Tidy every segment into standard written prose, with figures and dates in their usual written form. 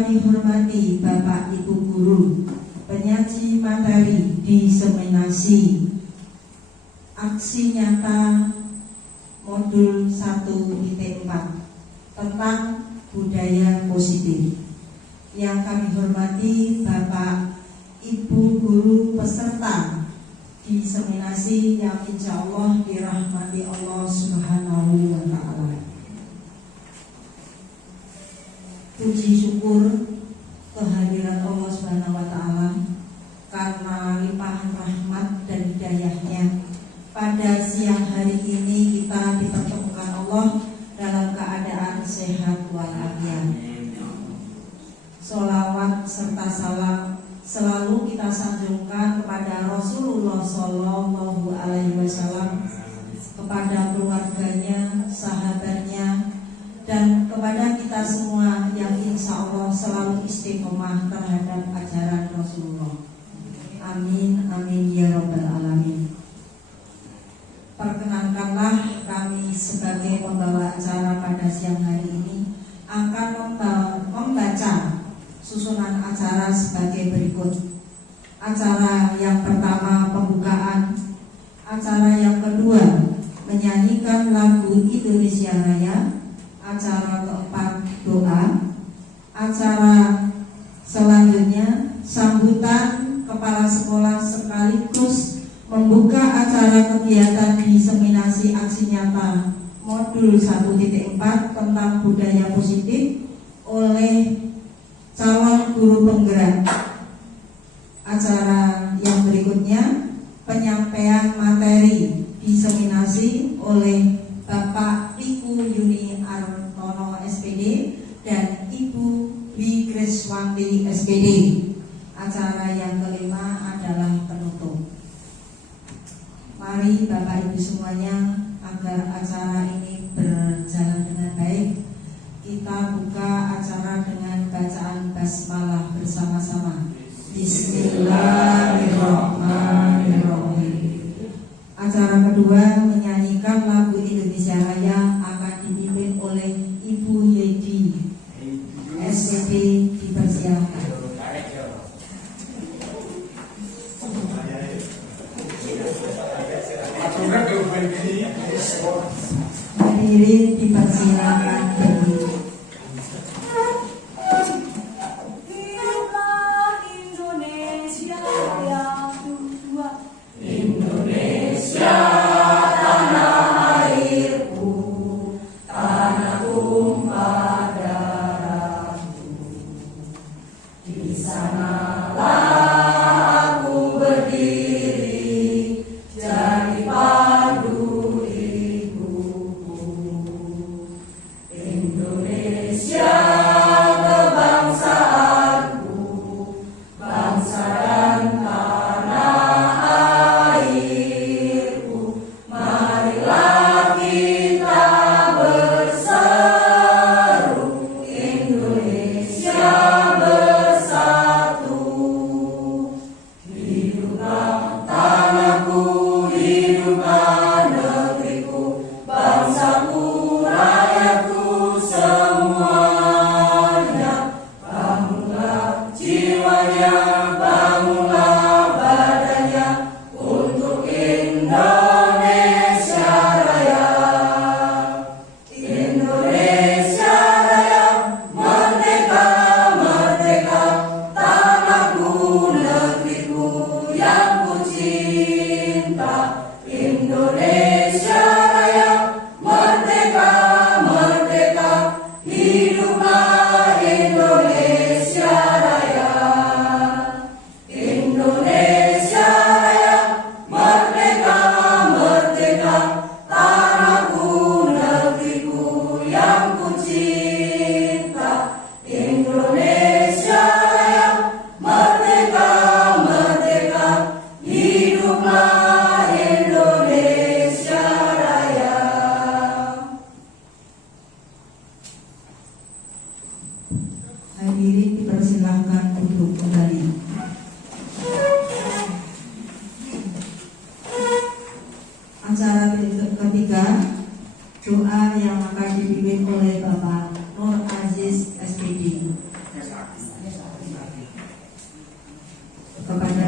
kami hormati Bapak Ibu Guru, penyaji materi diseminasi aksi nyata modul 1.4 tentang budaya positif. Yang kami hormati Bapak Ibu Guru peserta diseminasi yang insya Allah dirahmati Allah Subhanahu wa Ta'ala. Puji syukur kehadiran Allah Subhanahu wa Ta'ala karena limpahan rahmat dan hidayahnya. Pada siang hari ini kita dipertemukan Allah dalam keadaan sehat walafiat. Sholawat serta salam selalu kita sanjungkan kepada Rasulullah Sallallahu Alaihi Wasallam, kepada keluarganya, sahabatnya, dan kepada kita semua yang insya Allah selalu istiqomah terhadap ajaran Rasulullah. Amin, amin ya rabbal alamin. Perkenankanlah kami sebagai pembawa acara pada siang hari ini akan membaca susunan acara sebagai berikut. Acara yang pertama pembukaan, acara yang kedua menyanyikan lagu Indonesia Raya, acara keempat doa, acara selanjutnya sambutan kepala sekolah sekaligus membuka acara kegiatan diseminasi aksi nyata modul 1.4 tentang budaya positif oleh calon guru penggerak. Acara yang berikutnya penyampaian materi diseminasi oleh Bapak Ibu Yuni Artono SPD dan Ibu Dwi Kreswanti SPD. Acara yang kelima adalah penutup. Mari Bapak Ibu semuanya, agar acara ini berjalan dengan baik, kita buka acara dengan bacaan basmalah bersama-sama. Bismillahirrahmanirrahim. Acara kedua menyanyikan lagu Indonesia Raya akan dipimpin oleh Ibu Yedi SCP, dipersilakan. Hadirin dipersilakan berdiri. Hadirin dipersilahkan untuk kembali. Acara ketiga, doa yang akan dipimpin oleh Bapak Nur Aziz SPD.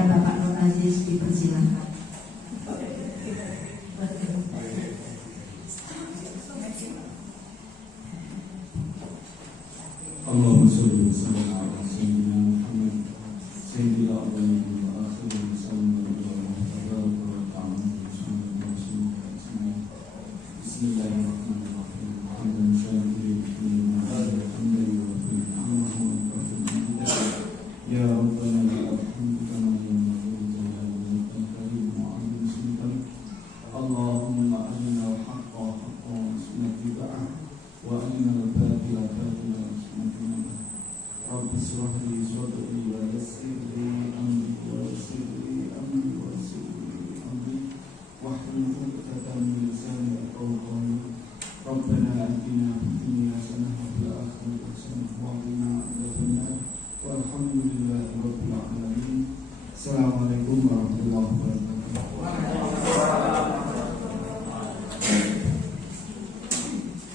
kepada Bapak Nur Aziz dipersilakan. Allahumma sholli wa sallim ala sayyidina Muhammad sayyidil awwalin wal akhirin wa sallallahu wa ta'ala bismillahirrahmanirrahim hamdan syakirun ya rabbana alhamdu kama yanbaghi li karim wa azim sultan Allahumma arina al-haqqa haqqan wa ittiba'ah wa arina al-batila batilan Rabbi shrah li sadri wa yassir li amri wa yassir li amri wa yassir li amri wahlul 'uqdatam min lisani yafqahu qawli Rabbana atina fid dunya hasanah wa fil akhirati hasanah wa qina adzabannar walhamdulillahi rabbil alamin. Assalamualaikum warahmatullahi wabarakatuh.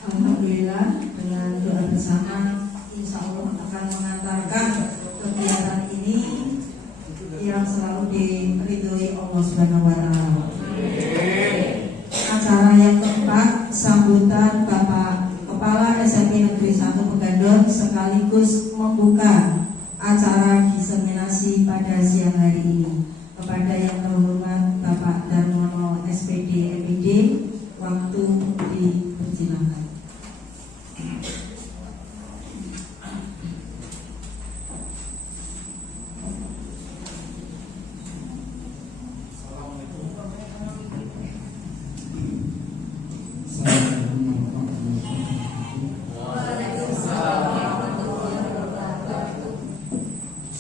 Alhamdulillah, dengan doa bersama insya Allah akan mengantarkan kegiatan ini yang selalu diridhoi Allah Subhanahu wa Ta'ala. Acara yang keempat, sambutan Bapak Kepala SMP Negeri 1 Pegadon sekaligus membuka acara diseminasi pada siang hari ini. Kepada yang terhormat Bapak Darmono SPD MPD, waktu dipersilakan.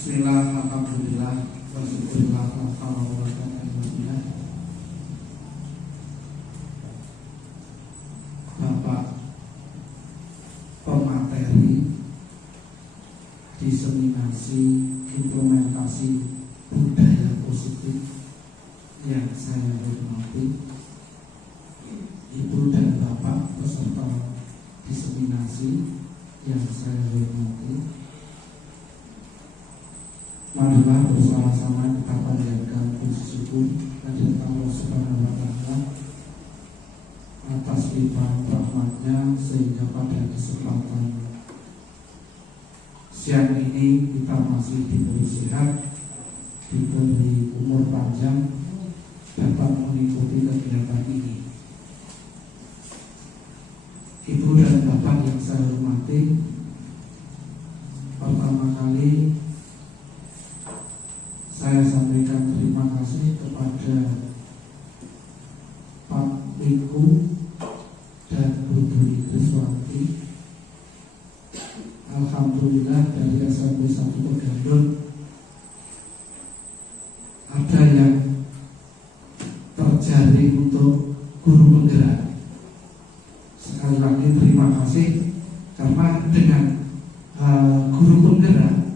Bismillah, alhamdulillah, wa syukurillah, alhamdulillah. Bapak pemateri diseminasi implementasi budaya positif yang saya hormati, Ibu dan Bapak peserta diseminasi yang saya hormati, marilah bersama-sama kita panjatkan puji syukur kehadirat Allah Subhanahu wa Ta'ala atas limpahan rahmatnya sehingga pada kesempatan siang ini kita masih diberi sehat, diberi umur panjang, dapat mengikuti kegiatan ini. Ibu dan Bapak yang saya hormati, pertama kali saya sampaikan terima kasih kepada Pak Wiku dan Bu Dwi Kriswanti. Alhamdulillah dari SMP 1 Pegadon ada yang terjaring untuk guru penggerak. Sekali lagi terima kasih karena dengan guru penggerak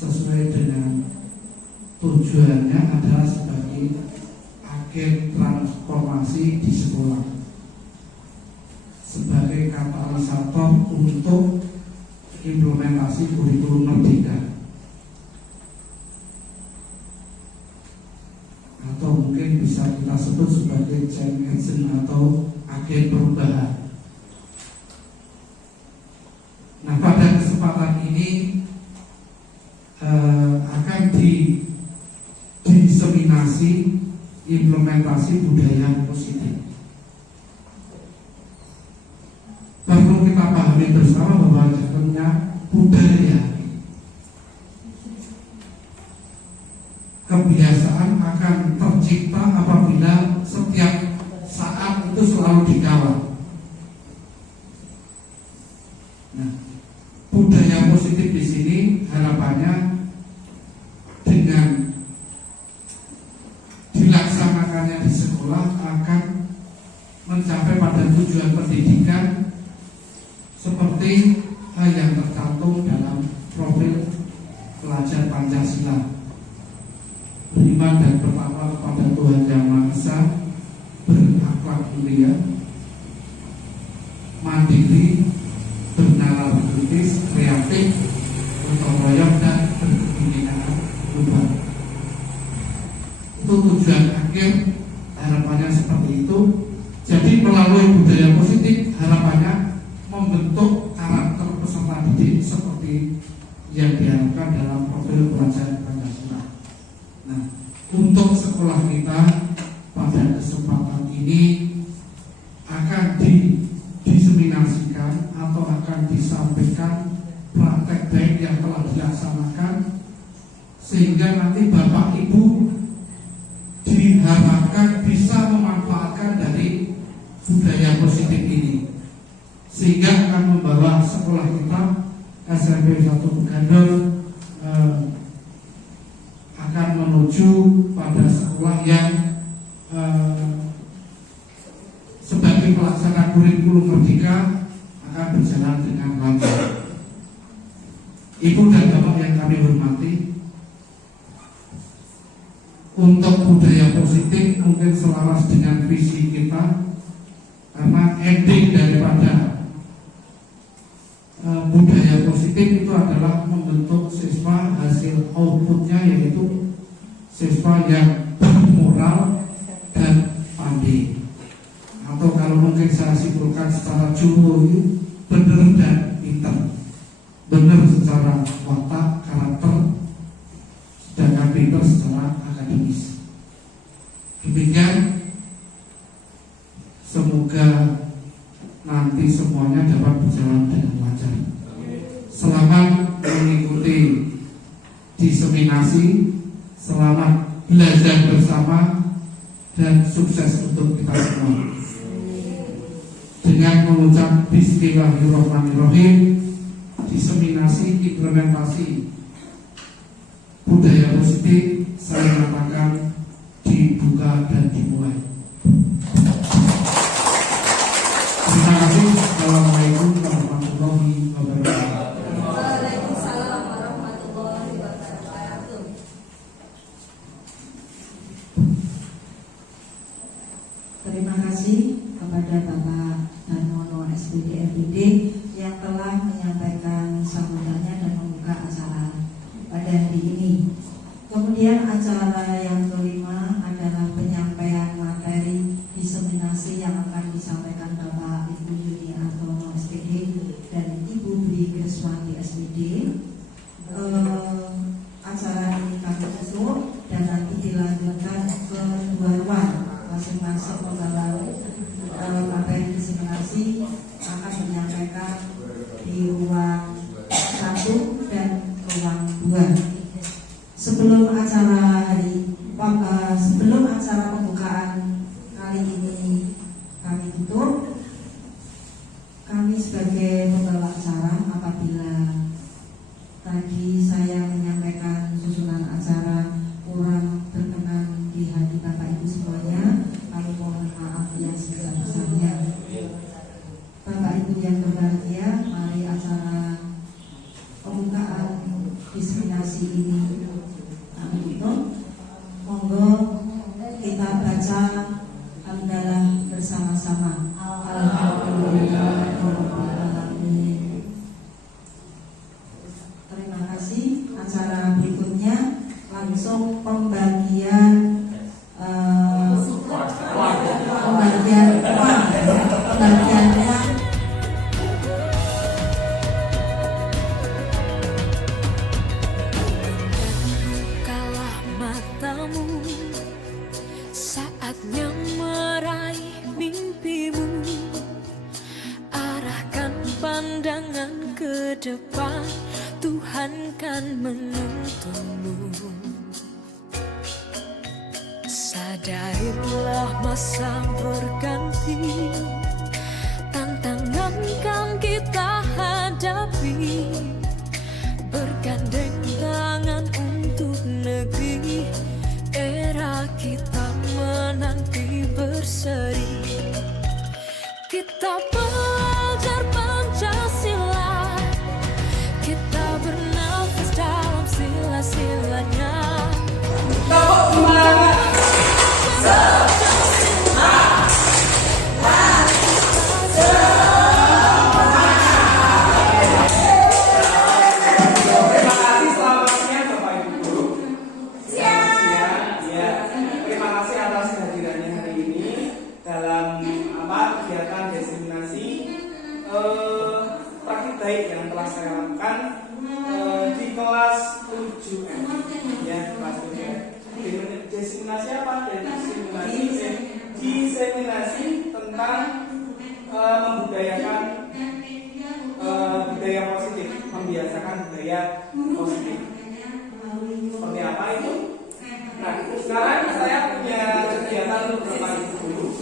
sesuai dengan tujuannya adalah sebagai agen transformasi di sekolah, sebagai katalisator untuk implementasi kurikulum merdeka, atau mungkin bisa kita sebut sebagai change agent atau agen perubahan. Nah, pada kesempatan ini akan diseminasi implementasi budaya positif. Perlu kita pahami bersama bahwa jatuhnya budaya, kebiasaan akan tercipta apabila setiap saat itu selalu dikawal. Nah, budaya positif di sini harapannya dengan dilaksanakannya di sekolah akan mencapai pada tujuan pendidikan seperti yang tercantum dalam profil pelajar Pancasila, beriman dan bertakwa kepada Tuhan Yang Maha Esa, berakhlak mulia, mandiri, bernalar kritis, kreatif, gotong royong dan berkebudayaan global. seperti itu. Jadi melalui budaya positif harapannya membentuk karakter peserta didik seperti yang diharapkan dalam profil pelajaran Pancasila. Nah, untuk sekolah kita pada kesempatan ini akan diseminasikan atau akan disampaikan praktek baik yang telah dilaksanakan, sehingga nanti Bapak Ibu diharapkan bisa memanfaatkan dari budaya positif ini, sehingga akan membawa sekolah kita SMP 1 Begandul akan menuju pada sekolah yang sebagai pelaksana kurikulum merdeka akan berjalan dengan lancar. Ibu dan Bapak yang kami hormati, untuk budaya positif mungkin selaras dengan visi kita, karena ending daripada budaya positif itu adalah membentuk siswa, hasil outputnya yaitu siswa yang bermoral dan pandai, atau kalau mungkin saya simpulkan secara jumlah, benar dan pintar. Benar secara watak, karakter, sedangkan pintar secara akademis. Demikian, semoga nanti semuanya dapat berjalan dengan lancar. Selamat mengikuti diseminasi, selamat belajar bersama, dan sukses untuk kita semua. Dengan mengucap Bismillahirrahmanirrahim, diseminasi implementasi budaya positif saya katakan dibuka dan dimulai. Terima kasih. Assalamualaikum warahmatullahi wabarakatuh. Waalaikumsalam warahmatullahi wabarakatuh. Terima kasih kepada Bapak Darmono SPD FID yang telah menyampaikan sambutannya dan membuka acara pada hari ini. Kemudian acara yang kelima adalah penyampaian materi diseminasi yang akan disampaikan Bapak Ibu Yuni Artono SPD dan Ibu Dwi Kriswanti SPD. Acara ini kami tutup dan nanti dilanjutkan ke dua ruang, masing-masing pembawa materi diseminasi akan menyampaikan di ruang 1 dan ruang 2. Sebelum acara pembukaan kali ini kami tutup, kami sebagai pembawa acara, apabila tadi saya menyampaikan susunan acara kurang berkenan di hati Bapak Ibu semuanya, kami mohon maaf yang sebesar-besarnya. Bapak Ibu yang berbahagia, mari acara pembukaan diseminasi ini kami tutup. Monggo kita baca hamdalah bersama-sama. Alhamdulillahirobbilalamin. Terima kasih. Acara berikutnya langsung pembagian uang. Bukalah matamu, saatnya meraih mimpimu. Arahkan pandangan ke depan, Tuhan kan menuntunmu. Sadarilah masa berganti, tantangan kan kita hadapi. Bergandeng tangan untuk negeri, era kita menanti berseri. Kita belajar Pancasila, kita bernafas dalam sila-silanya. Pancasila. baik yang telah saya lakukan di kelas 7M ya, kelas 7M. Diseminasi apa? Diseminasi tentang membudayakan budaya positif, membiasakan budaya positif. Seperti apa itu? Nah, sekarang saya punya kegiatan untuk berbagi dulu.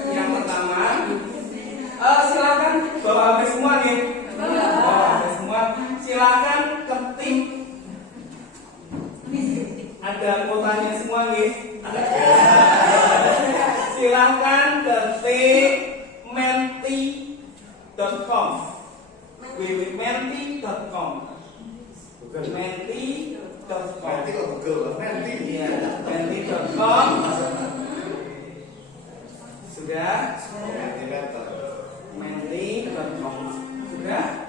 Yang pertama, silakan bawa HP semua nih. Bawa HP semua. Silakan ketik. Ada kuotanya semua nih. Silakan ketik menti.com. www.menti.com. Menti.com. Sudah? Menti.com. Sudah?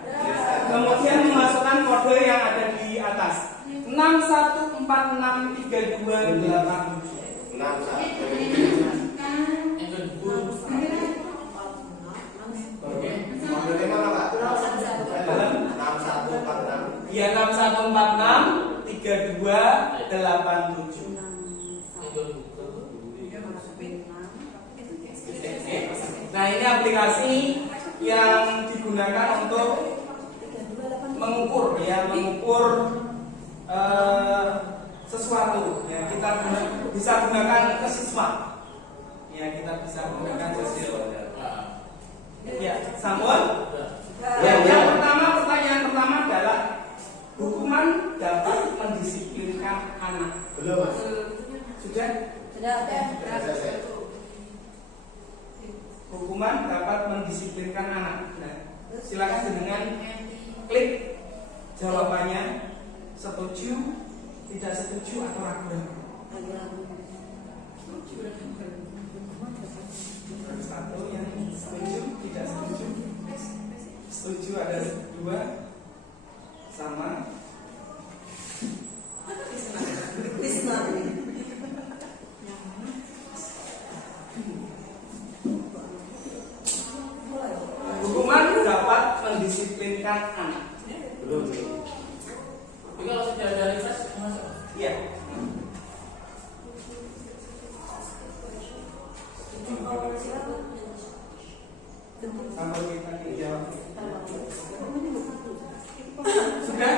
Kemudian memasukkan kode yang ada di atas. 61463287. Ya, 61463287. Nah, ini aplikasi yang digunakan untuk mengukur sesuatu ya, kita bisa gunakan ke siswa ya, kita bisa gunakan ke siswa ya. Sambut ya. Yang pertama, pertanyaan pertama adalah hukuman dapat mendisiplinkan anak. Belum. Sudah? Hukuman dapat mendisiplinkan anak. Nah, silakan dengan klik jawabannya, setuju, tidak setuju atau ragu. Satu yang setuju, tidak setuju. Setuju ada 2, sama. Hukuman dapat mendisiplinkan anak. Belum. Tapi kalau sudah ada request masuk. Iya. Sampai kita dijawab. Sudah?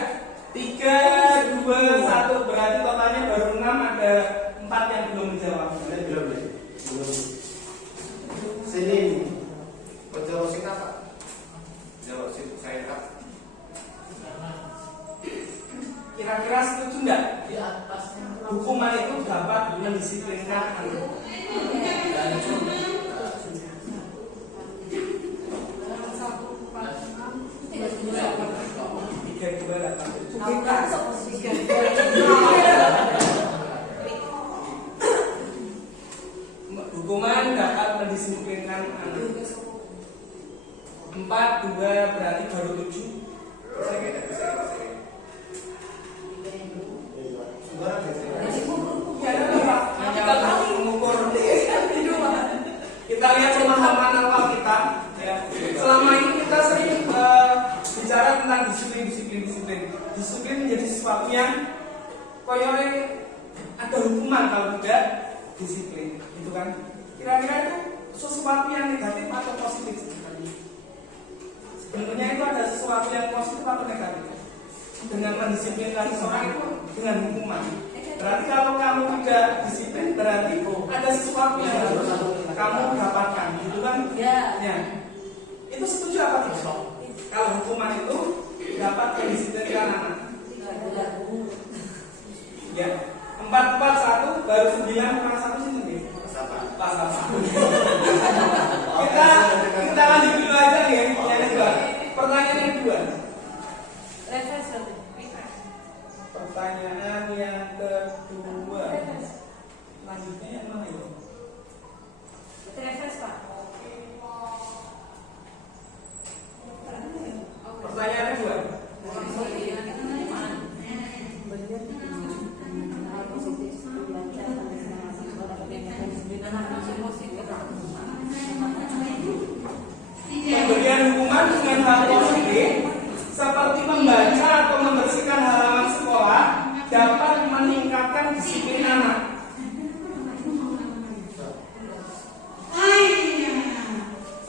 3, 2, 1 berarti totalnya baru 6, ada 4 yang belum dijawab. Belum. Sini. Jawab sing apa? Jawab sing saya tak. Kira-kira setuju enggak? Di atasnya hukuman itu dapat mendisiplinkan anak. Hukuman dapat mendisiplinkan anak. 4, 2 berarti baru 7. Kita lihat pemahaman awal kita ya. Selama ini kita sering bicara tentang disiplin menjadi sesuatu yang koyoke ada hukuman kalau tidak disiplin, gitu kan? Kira-kira itu sesuatu yang negatif atau positif? Sebenarnya itu ada sesuatu yang positif atau negatif? Dengan mendisiplinkan seseorang itu dengan hukuman. Berarti kalau kamu tidak disiplin, berarti ada sesuatu yang harus kamu dapatkan, gitu kan? Ya. Itu setuju apa tidak? Kalau hukuman itu dapat mendisiplinkan anak. Ya. 4, 1 baru 9 kurang 1 sih nih. Pas apa? Kita lanjut dulu aja nih yang kedua. Pertanyaan yang kedua. Pertanyaan yang kedua. Lanjutnya yang mana itu?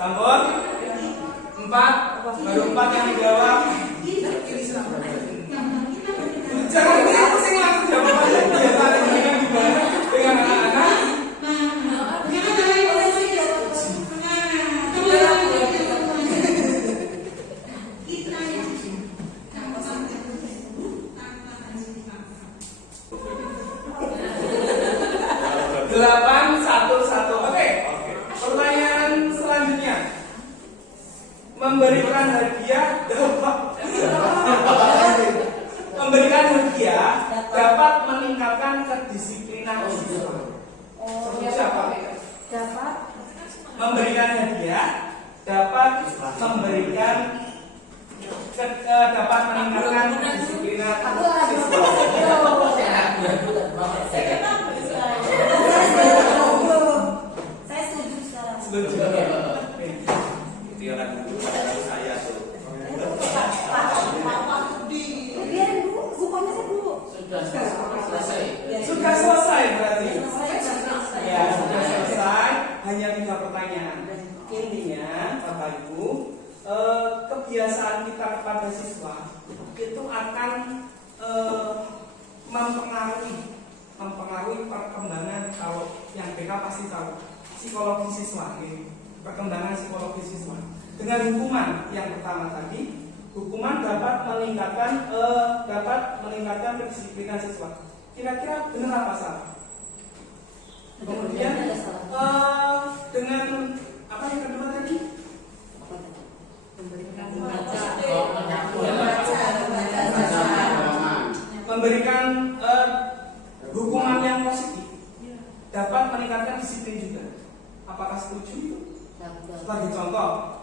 Sampun? 4, baru 4 yang dijawab. Jangan aku sing langsung jawab aja. Biasa dengan gimana dengan anak-anak. Delapan satu satu. Oke. Pertanyaan selanjutnya. Memberikan hadiah dapat meningkatkan kedisiplinan siswa. Siapa? Dapat Memberikan hadiah dapat meningkatkan kedisiplinan siswa. saya setuju sekarang. Setuju. Itu yang kan saya tuh. Biarin dulu, bukannya saya dulu. Sudah selesai berarti. Ya, sudah selesai. Hanya 3 pertanyaan. Intinya, Bapak Ibu, kebiasaan kita kepada siswa itu akan mempengaruhi perkembangan. Kalau yang BK pasti tahu psikologi siswa, perkembangan psikologi siswa. Dengan hukuman yang pertama tadi, hukuman dapat meningkatkan kedisiplinan siswa. Kira-kira benar apa salah? Kemudian dengan apa yang kedua tadi? Memberikan hukuman yang positif dapat meningkatkan disiplin juga. Apakah setuju? Sebagai contoh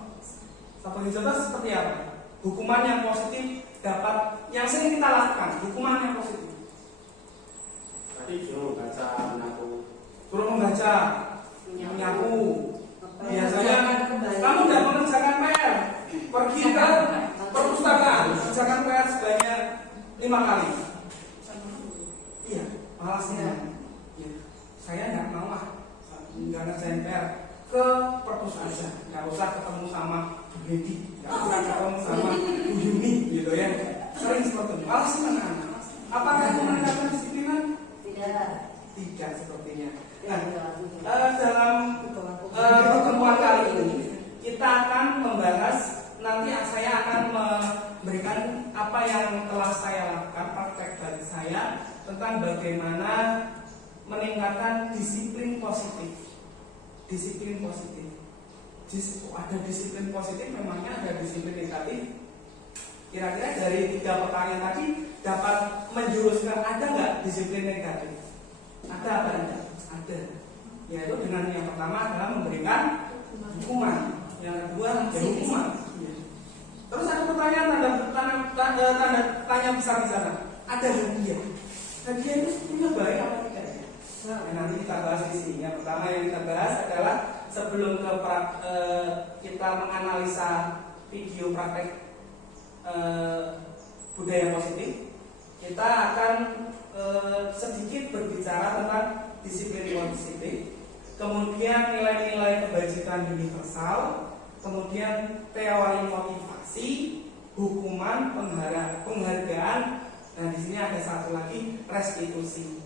seperti apa? Hukuman yang positif dapat, yang sering kita lakukan, hukuman yang positif. Tadi suruh membaca, menyapu. Biasanya kamu tidak mengerjakan PR, pergi ke perpustakaan, kerjakan PR sebanyak 5 kali. Iya, malasnya. Ya, saya nggak mau nggak ngerjain PR, ke perpustakaan aja, nggak usah ketemu sama Bu Dedi, nggak usah ketemu sama Bu Yuni, gitu ya. Sering seperti itu. Malas anak-anak. Apakah itu meningkatkan disiplinan? Tidak sepertinya. Nah, dalam pertemuan kali ini kita akan membahas, nanti saya akan memberikan apa yang telah saya lakukan, praktek dari saya tentang bagaimana meningkatkan disiplin positif. Disiplin positif. Ada disiplin positif, memangnya ada disiplin negatif? Kira-kira dari 3 pertanyaan tadi dapat menjuruskan ada nggak disiplin negatif? Ada apa enggak? Ada. Yaitu dengan yang pertama adalah memberikan hukuman, yang kedua ya hukuman. Terus ada pertanyaan tanda besar di sana. Ada hadiah. Hadiah itu sebetulnya baik apa tidak? Nah, nanti kita bahas di sini. Yang pertama yang kita bahas adalah sebelum kita menganalisa video praktek budaya positif, kita akan sedikit berbicara tentang disiplin positif, kemudian nilai-nilai kebajikan universal, kemudian teori motivasi, hukuman, penghargaan, dan di sini ada satu lagi restitusi.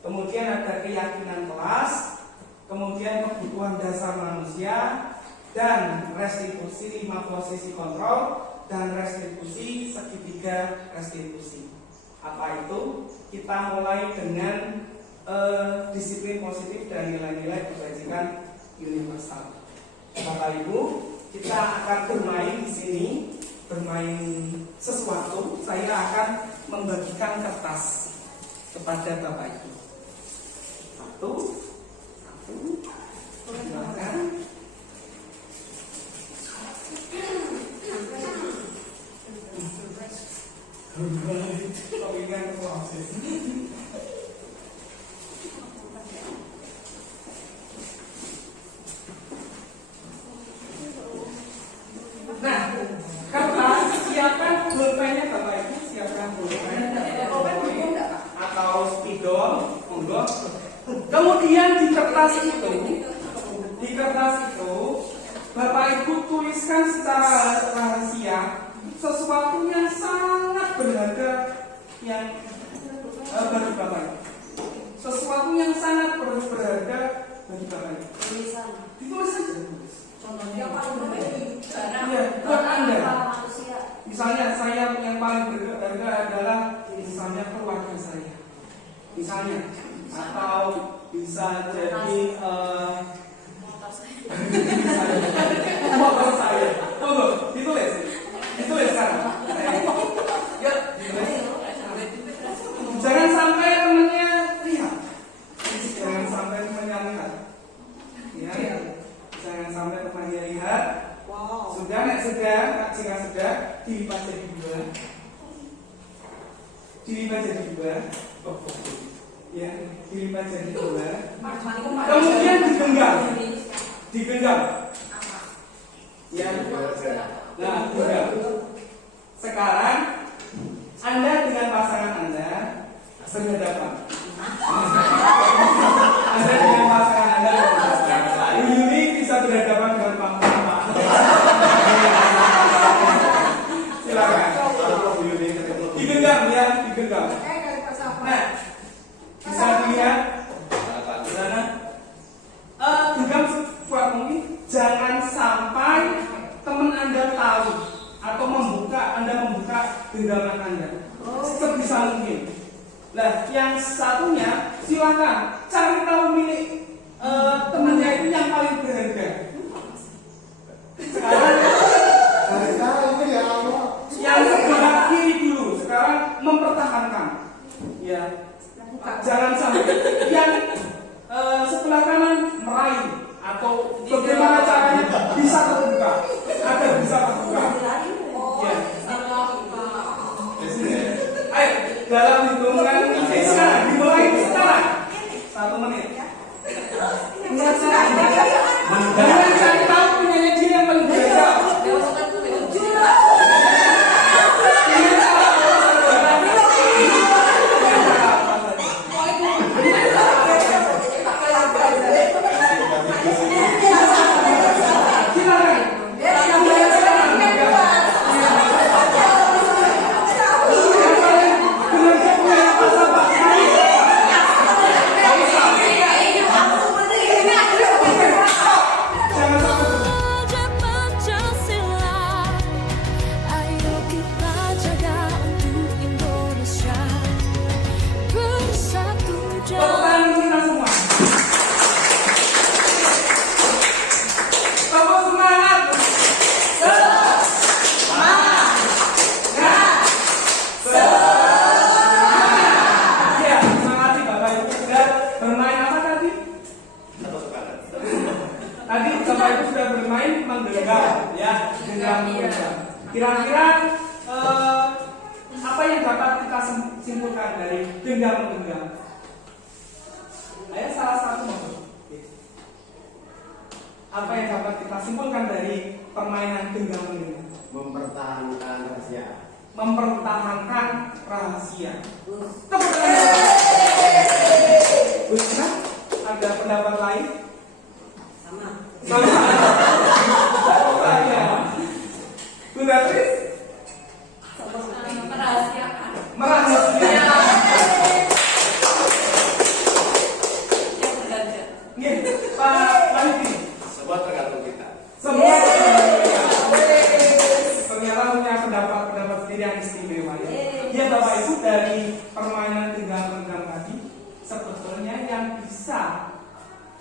Kemudian ada keyakinan kelas, kemudian kebutuhan dasar manusia, dan restitusi 5 posisi kontrol, dan restitusi segitiga restitusi. Apa itu? Kita mulai dengan disiplin positif dan nilai-nilai kebajikan universal. Bapak Ibu, kita akan bermain di sini, bermain sesuatu. Saya akan membagikan kertas kepada Bapak Ibu. Satu, silakan. Nah, kertas siapkan pulpennya Bapak Ibu, siapkan pulpen atau spidol, monggo. Kemudian di kertas itu Bapak Ibu tuliskan secara rahasia sesuatu yang sangat berharga yang bagi Bapak Ibu. Sesuatu yang sangat berharga bagi Bapak Ibu. Ditulis saja. Contohnya paling berharga Iya, buat Anda. manusia. Misalnya saya yang paling berharga adalah misalnya keluarga saya. Misalnya, atau bisa jadi motor saya. Tunggu, ditulis sekarang. Ya, ditulis. Jangan sampai temennya lihat. Jangan sampai temennya lihat. Ya, jangan sampai temannya lihat. Sudah, jika sudah dilipat jadi dua. Dilipat jadi dua. Ya, dilipat jadi dua. Kemudian digenggam. Ya, nah, genggam. Sekarang Anda dengan pasangan Anda berhadapan. Anda dengan pasangan Anda berhadapan. Bu Yuni bisa berhadapan dengan Pak Muhammad. Silakan. Digenggam ya, digenggam. Nah, bisa dilihat di sana. Genggam sekuat mungkin. Jangan sampai teman Anda tahu atau Anda membuka genggaman Anda. Sebisa mungkin. Nah, yang satunya silakan cari tahu milik temannya itu yang paling berharga. Sekarang yang sebelah kiri dulu. Sekarang mempertahankan. Ya, jangan sampai yang sebelah kanan meraih atau bagaimana caranya bisa terbuka agar bisa terbuka. Ya. Ayo dalam hitungan sekarang dimulai sekarang 1 menit. Jangan cari tahu punyanya dia yang paling berharga. Kira-kira apa yang dapat kita simpulkan dari genggam-genggam? Ayo salah satu maksud. Apa yang dapat kita simpulkan dari permainan genggam-genggam? Mempertahankan rahasia. Mempertahankan rahasia. Benar? Ada pendapat lain? Sama. Beatrice? Merahasiakan. Pak Mahdi. Semua tergantung kita. Semua ternyata punya pendapat sendiri yang istimewa ya. Ya Bapak Ibu, dari permainan genggam-genggam tadi sebetulnya yang bisa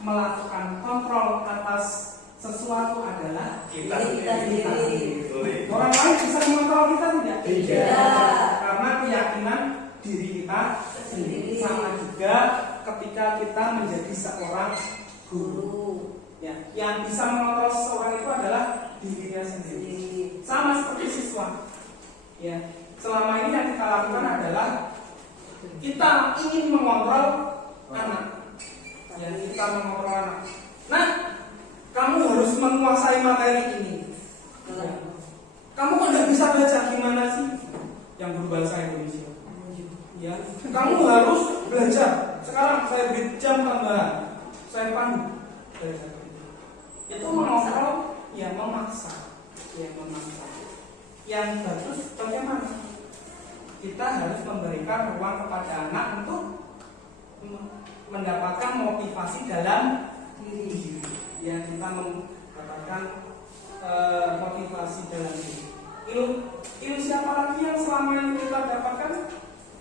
melakukan kontrol atas sesuatu adalah kita sendiri. Orang lain bisa mengontrol kita tidak? Tidak. Karena keyakinan diri kita sendiri. Sama juga ketika kita menjadi seorang guru. Ya, yang bisa mengontrol seseorang itu adalah dirinya sendiri. Sama seperti siswa. Ya, selama ini yang kita lakukan adalah kita ingin mengontrol anak. Ya, kita mengontrol anak. Nah, kamu harus menguasai materi ini. Ya. Kamu kok nggak bisa baca, gimana sih? Yang guru bahasa Indonesia. Ya, kamu harus belajar. Sekarang saya beri jam tambahan, saya pandu. Itu mengontrol, ya memaksa. Ya, memaksa. Yang bagus bagaimana? Kita harus memberikan ruang kepada anak untuk mendapatkan motivasi dalam diri. Ya, kita mendapatkan motivasi dalam diri. Ilusi apa lagi yang selama ini kita dapatkan?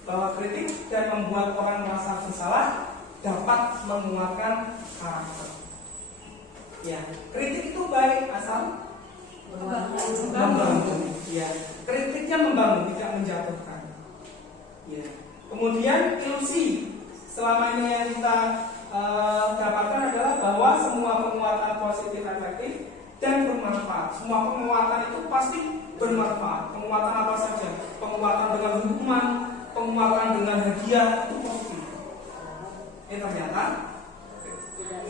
Bahwa kritik dan membuat orang merasa bersalah dapat menguatkan karakter. Ya, kritik itu baik asal membangun. Ya, kritiknya membangun, tidak menjatuhkan. Ya. Kemudian ilusi selama ini yang kita dapatkan adalah bahwa semua penguatan positif efektif dan bermanfaat. Semua penguatan itu pasti bermanfaat. Penguatan apa saja? Penguatan dengan hukuman, penguatan dengan hadiah itu positif. Ternyata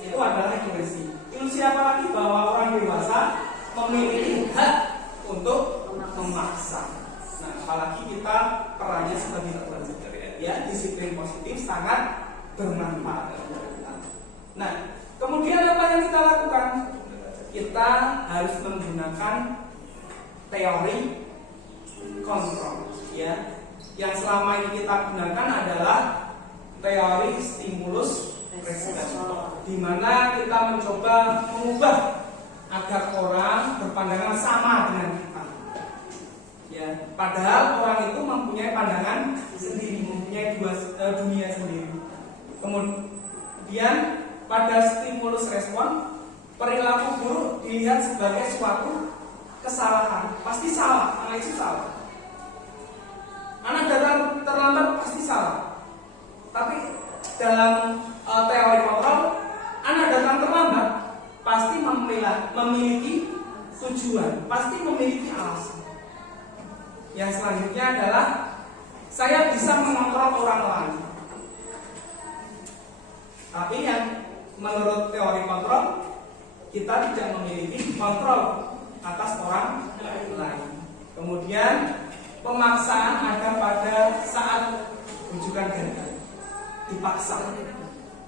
itu adalah ilusi. Ilusi apa lagi? Bahwa orang dewasa memiliki hak untuk memaksa. Nah, apalagi kita perannya sebagai remaja, ya, disiplin positif sangat bermanfaat. Nah, kemudian apa yang kita lakukan? Kita harus menggunakan teori kontrol, ya. Yang selama ini kita gunakan adalah teori stimulus respon, di mana kita mencoba mengubah agar orang berpandangan sama dengan kita. Ya, padahal orang itu mempunyai pandangan sendiri, mempunyai dunia sendiri. Kemudian pada stimulus respon, perilaku buruk dilihat sebagai suatu kesalahan. Pasti salah, anak itu salah. Anak datang terlambat pasti salah. Tapi dalam teori kontrol, anak datang terlambat pasti memiliki tujuan, pasti memiliki alasan. Yang selanjutnya adalah saya bisa mengontrol orang lain. Tapi yang menurut teori kontrol, kita tidak memiliki kontrol atas orang lain. Kemudian pemaksaan ada pada saat rujukan gagal, dipaksa.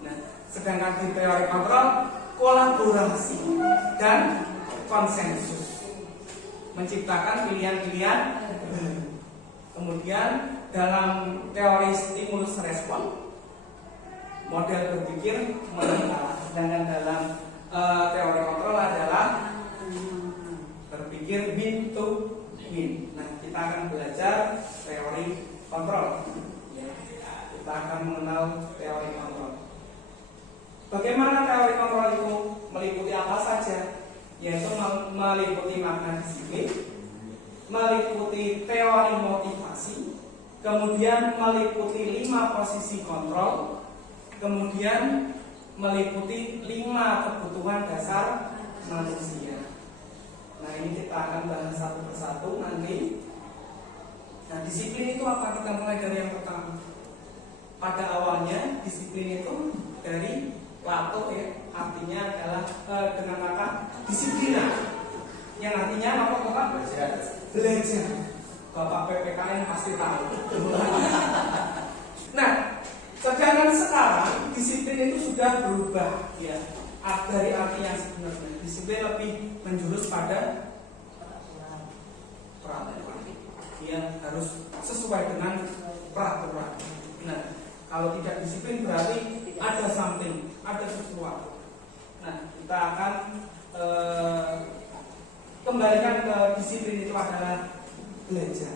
Nah, sedangkan di teori kontrol, kolaborasi dan konsensus menciptakan pilihan-pilihan. Kemudian dalam teori stimulus respon, model berpikir mengenal. Sedangkan dalam teori kontrol adalah berpikir win to win. Nah, kita akan belajar teori kontrol. Kita akan mengenal teori kontrol. Bagaimana teori kontrol itu? Meliputi apa saja? Yaitu meliputi makna disiplin, meliputi teori motivasi, kemudian meliputi 5 posisi kontrol, kemudian meliputi 5 kebutuhan dasar manusia. Nah, ini kita akan bahas satu persatu nanti. Nah, disiplin itu apa? Kita mulai dari yang pertama. Pada awalnya disiplin itu dari Plato, ya, artinya adalah dengan kata disiplina, yang artinya apa Bapak? Belajar. Bapak PPKN pasti tahu. Nah, sedangkan sekarang disiplin itu sudah berubah, ya, dari arti yang sebenarnya. Disiplin lebih menjurus pada peraturan. Dia harus sesuai dengan peraturan. Nah, kalau tidak disiplin berarti ada something, ada sesuatu. Nah, kita akan kembalikan ke disiplin itu adalah belajar.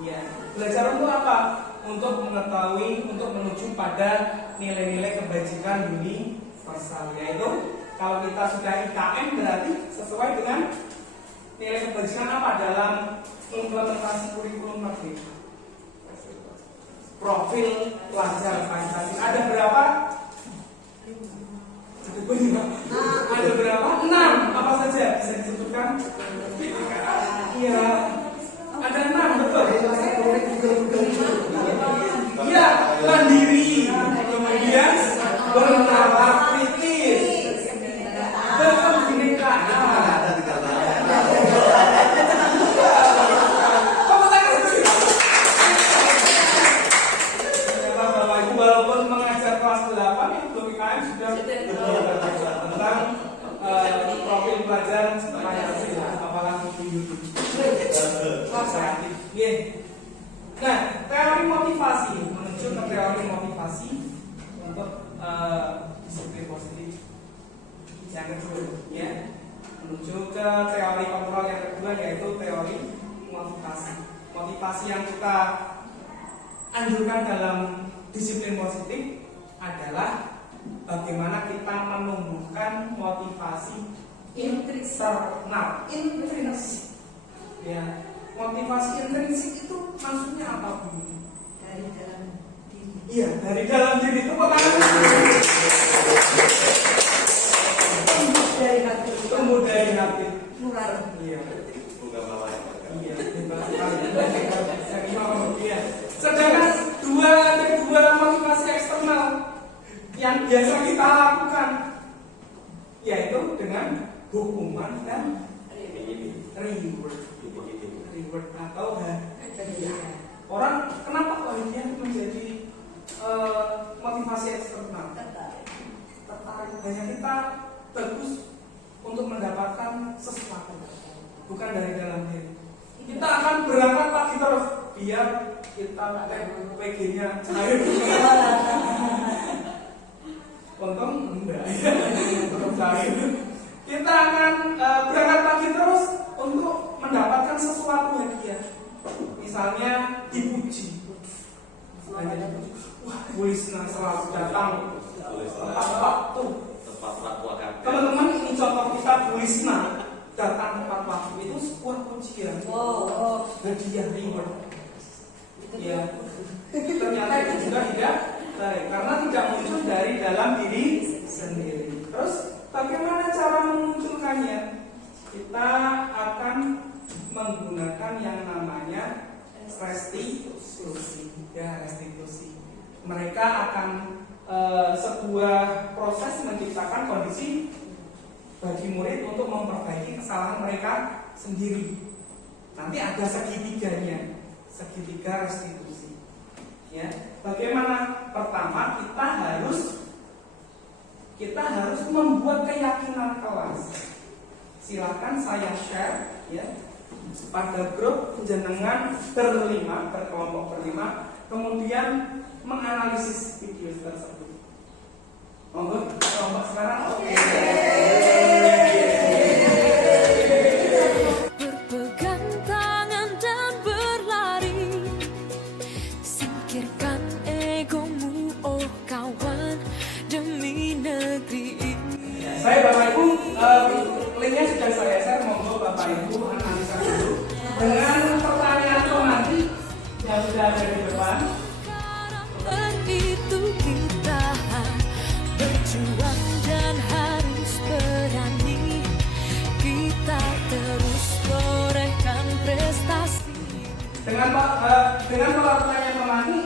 Ya, belajar untuk apa? Untuk mengetahui, untuk menuju pada nilai-nilai kebajikan universal. Yaitu kalau kita sudah IKM berarti sesuai dengan nilai kebajikan apa dalam implementasi kurikulum merdeka. Profil pelajar Pancasila ada berapa? Ada berapa? 6. Apa saja bisa disebutkan? Iya, ada 6, betul. Iya, mandiri, kemudian bernalar kritis, berkebinekaan. Walaupun mengajar kelas 8 itu BKM sudah tentang profil pelajar Pancasila. Nah, teori motivasi menuju ke teori motivasi untuk disiplin positif yang kedua, ya, menuju ke teori kontrol yang kedua yaitu teori motivasi. Motivasi yang kita anjurkan dalam disiplin positif adalah bagaimana kita menumbuhkan motivasi internal. Intrinsik. Ya, motivasi intrinsik itu maksudnya apa, Bu? Dari dalam diri. Iya, dari dalam diri itu pertama Dari hati. tumbuh dari hati. Nurani. Iya. Bukan bawah. Iya, hebat sekali. Iya. Sedangkan kedua motivasi eksternal yang biasa kita lakukan yaitu dengan hukuman dan reward atau hadiah. Orang kenapa kok hadiah menjadi motivasi eksternal? Tertarik hanya kita bagus untuk mendapatkan sesuatu, bukan dari dalam diri. Kita akan berangkat pagi terus biar kita PG-nya cair. Untung enggak, untuk cair. Kita akan berangkat pagi terus untuk mendapatkan sesuatu hadiah. Misalnya dipuji. Hanya dipuji. Wah, Bu Lisna selalu datang tepat waktu. Teman-teman, ini contoh kita Bu Lisna datang tepat waktu, itu sebuah pujian. Hadiah reward. Ya, ternyata itu juga tidak baik karena tidak muncul dari dalam diri sendiri. Terus bagaimana cara memunculkannya? Kita akan menggunakan yang namanya restitusi. Ya, restitusi. Mereka akan sebuah proses menciptakan kondisi bagi murid untuk memperbaiki kesalahan mereka sendiri. Nanti ada segitiganya, segitiga restitusi. Ya, bagaimana? Pertama, kita harus membuat keyakinan kelas. Silakan saya share, ya, pada grup jenengan berkelompok berlima, kemudian menganalisis video tersebut. Monggo, kelompok sekarang. Oke. Berpegang tangan dan berlari, singkirkan egomu, oh kawan, demi negeri ini. Saya Bapak Ibu, linknya sudah saya share. Monggo Bapak Ibu analisa dulu dengan pertanyaan nanti yang sudah ada di depan. Itu kita berjuang dan harus berani, kita terus torehkan prestasi. Dengan pertanyaan temani,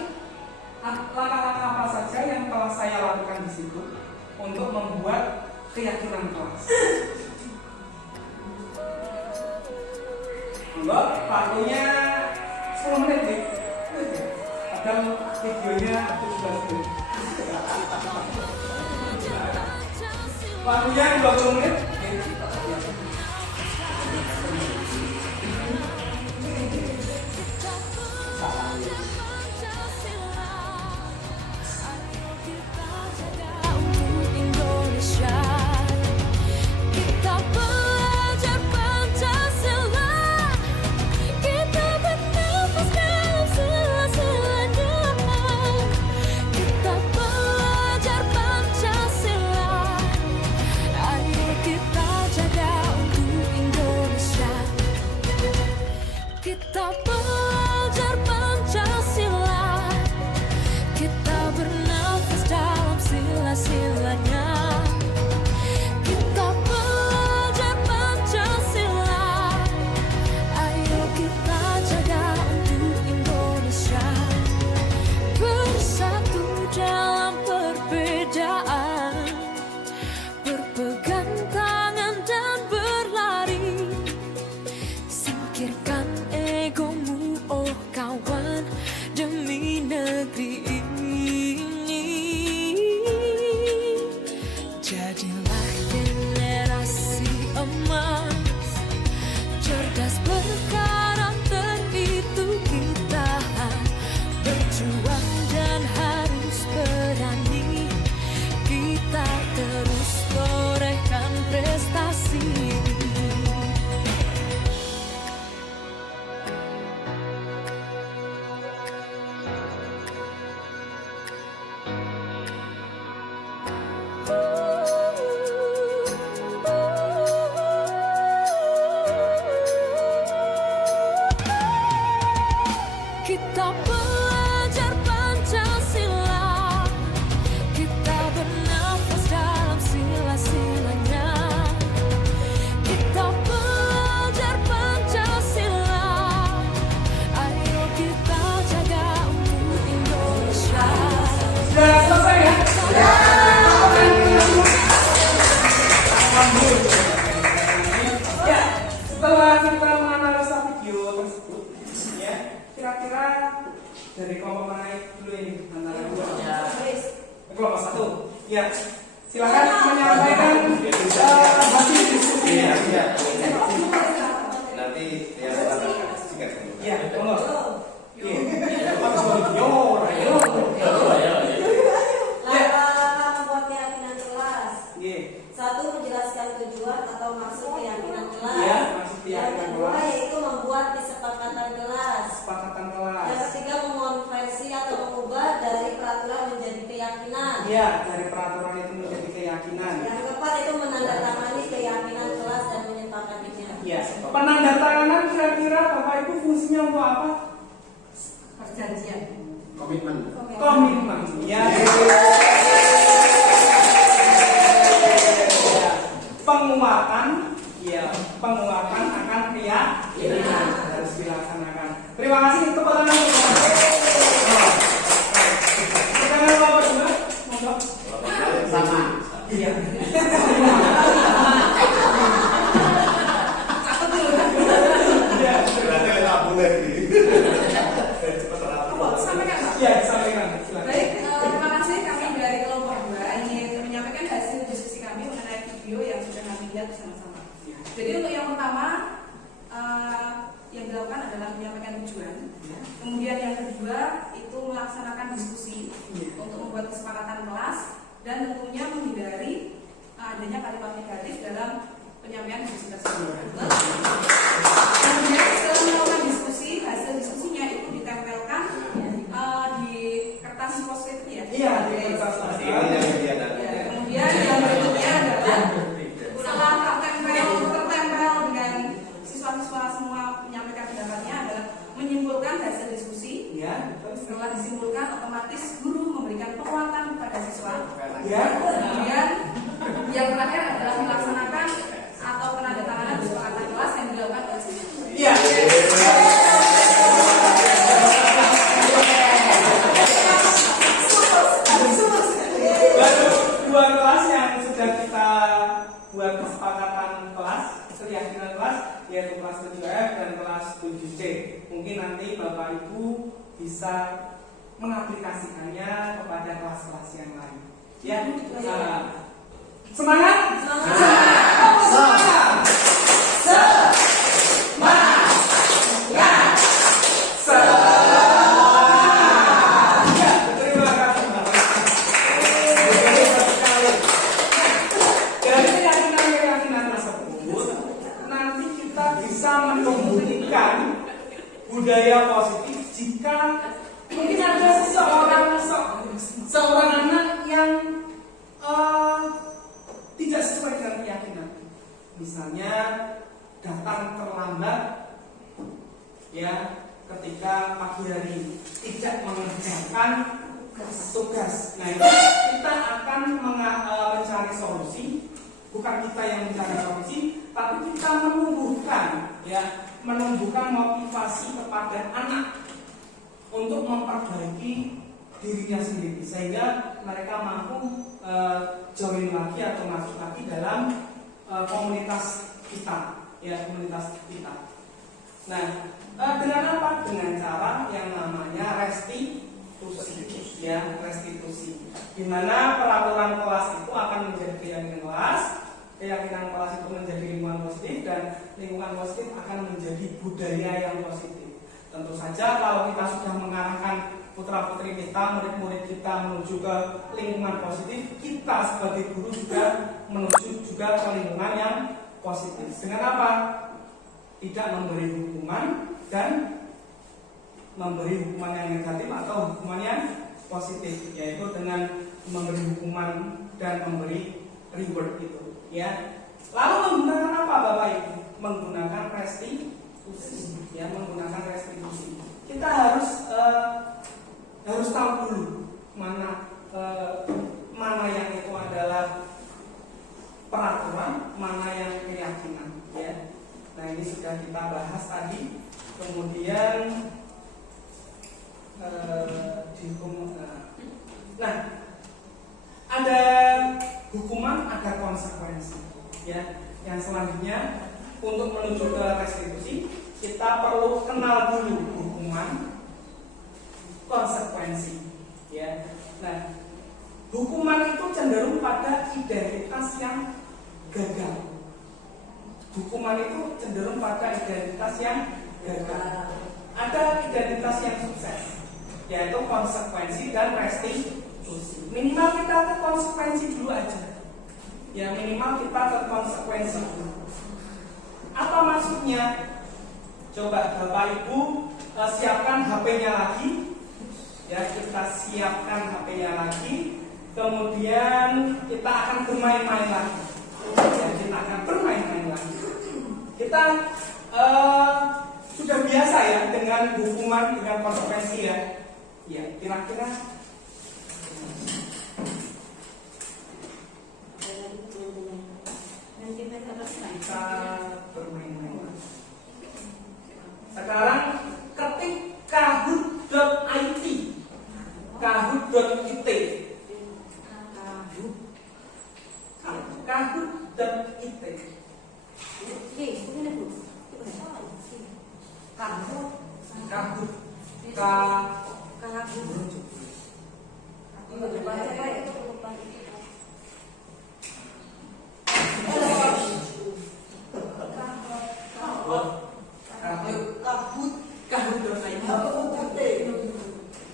langkah-langkah apa saja yang telah saya lakukan di situ untuk membuat keyakinan kelas? Enggak, waktunya 10 menit nih. Kadang videonya aku juga sih. Waktunya 20 menit. Untuk Indonesia, kita belajar Pancasila, kita bernafas dalam sela-selanya. Kita belajar Pancasila, ayo kita Setelah kita menganalisa video tersebut, ya, kira-kira dari kelompok mana dulu ini? Kelompok 1. Ya, silakan menyampaikan hasil diskusinya. Nanti yang singkat. Ya, monggo. Langkah membuat keyakinan kelas. Iya. 1. Menjelaskan tujuan atau maksud keyakinan kelas. Iya, maksud Yang keyakinan kedua kelas. yaitu membuat kesepakatan kelas. Kesepakatan Yang kelas. ketiga mengonversi atau mengubah dari peraturan menjadi keyakinan. Iya, dari peraturan itu menjadi keyakinan. Yang keempat itu menandatangani keyakinan kelas dan menyepakatinya. Iya. Penandatanganan kira-kira Bapak Ibu fungsinya untuk apa? Perjanjian. Komitmen. Komitmen. Ya. Penguatan, ya, penguatan akan keyakinan harus dilaksanakan. Terima kasih kepada Bapak juga, monggo. Sama. Iya. Berarti tabung lagi. Cepat rapuh. Iya, disampaikan. Silakan. Baik, terima kasih. Kami dari kelompok 2 ingin menyampaikan hasil diskusi kami mengenai video yang sudah kami lihat bersama-sama. Jadi untuk yang pertama yang dilakukan adalah menyampaikan tujuan. Kemudian yang kedua itu melaksanakan diskusi untuk membuat kesepakatan kelas dan tentunya menghindari adanya kalimat negatif dalam penyampaian diskusi tersebut. Kemudian setelah melakukan diskusi, hasil diskusinya itu ditempelkan di kertas post-it ya. Iya, di kertas Ini yang dia Ya, kemudian yang berikutnya adalah setelah tertempel dengan siswa-siswa semua menyampaikan pendapatnya adalah menyimpulkan hasil diskusi. Ya. Setelah disimpulkan, otomatis guru memberikan penguatan kepada siswa. Ya. Kemudian yang terakhir adalah melaksanakan atau penandatanganan kesepakatan kelas yang dilakukan oleh siswa. Iya. Baru 2 kelas yang sudah kita buat kesepakatan kelas, keyakinan kelas, yaitu kelas 7F dan kelas 7C. Mungkin nanti Bapak Ibu bisa mengaplikasikannya kepada kelas-kelas yang lain. Ya. Semangat! Semangat! Terima kasih. Dari keyakinan tersebut, nanti kita bisa menumbuhkan budaya positif jika mungkin ada seorang anak yang tidak sesuai dengan keyakinan. Misalnya datang terlambat, ya, ketika pagi hari tidak mengerjakan tugas. Nah, itu kita akan mencari solusi. Bukan kita yang mencari solusi, tapi kita menumbuhkan motivasi kepada anak untuk memperbaiki dirinya sendiri sehingga mereka mampu join lagi atau masuk lagi dalam komunitas kita, ya, komunitas kita. Nah, dengan apa? Dengan cara yang namanya restitusi, ya, restitusi. Di mana peraturan kelas itu akan menjadi keyakinan kelas itu menjadi lingkungan positif, dan lingkungan positif akan menjadi budaya yang positif. Tentu saja kalau kita sudah mengarahkan putra-putri kita, murid-murid kita menuju ke lingkungan positif, kita sebagai guru juga menuju juga ke lingkungan yang positif. Dengan apa? Tidak memberi hukuman dan memberi hukuman yang negatif atau hukuman yang positif, yaitu dengan memberi hukuman dan memberi reward itu, ya. Lalu menggunakan apa Bapak Ibu? Menggunakan restitusi, ya, menggunakan restitusi. Kita harus tahu dulu mana yang itu adalah peraturan, mana yang keyakinan, ya. Nah, ini sudah kita bahas tadi. Kemudian ada hukuman, ada konsekuensi, ya. Yang selanjutnya untuk menuju ke restitusi, kita perlu kenal dulu hukuman, konsekuensi. Ya. Nah, hukuman itu cenderung pada identitas yang gagal. Hukuman itu cenderung pada identitas yang gagal. Ada identitas yang sukses, yaitu konsekuensi dan restitusi. Minimal kita ke konsekuensi dulu aja. Ya, minimal kita ke konsekuensi dulu. Apa maksudnya? Coba Bapak Ibu siapkan HP-nya lagi. Ya, kita siapkan HP-nya lagi. Kemudian kita akan bermain-main lagi. Ya, kita akan bermain-main lagi. Kita sudah biasa ya dengan hukuman, dengan konsekuensi ya. Ya, kira-kira kita bermain-main lagi. Sekarang ketik kahoot.it, kahoot.it, kahoot.it.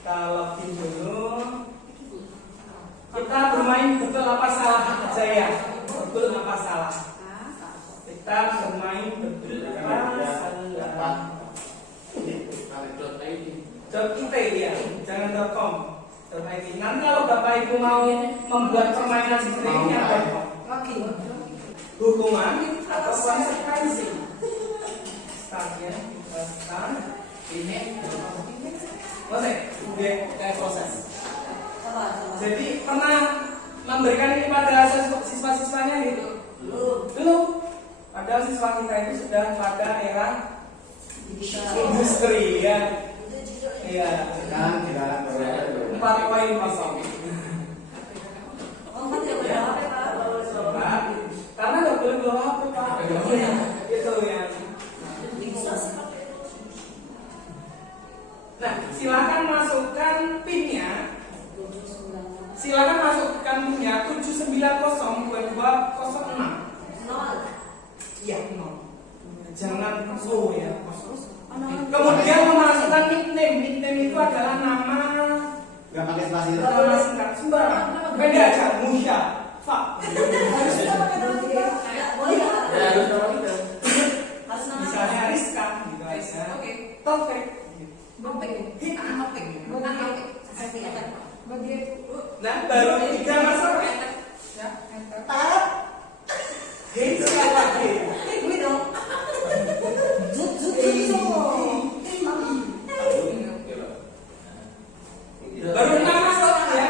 Kita login dulu. Kita bermain betul apa salah aja ya. Betul apa salah. Kita bermain betul apa salah. .it ya, jangan .com. .it. Nanti kalau Bapak Ibu mau membuat permainan seperti ini apa? Hukuman atau konsekuensi. Start ya, kita start. Ini kayak proses. Jadi pernah memberikan ini pada siswa-siswanya gitu? Belum. Padahal siswa kita itu sudah pada era industri ya. Iya. 4.0. Karena nggak boleh bawa HP Pak. Gitu ya. Nah, silakan masukkan PIN-nya. Silakan masukkan PIN-nya 7902206. Iya, 0. Jangan O ya. Kemudian memasukkan nickname. Nickname itu adalah nama. Nggak pakai spasi. Nama singkat sembarang. Beda aja. Musya. Pak. Misalnya Rizka gitu aja. Taufik. Nah, baru 3 masuk. Tab. Hei, siapa lagi? Baru 5 masuk ya.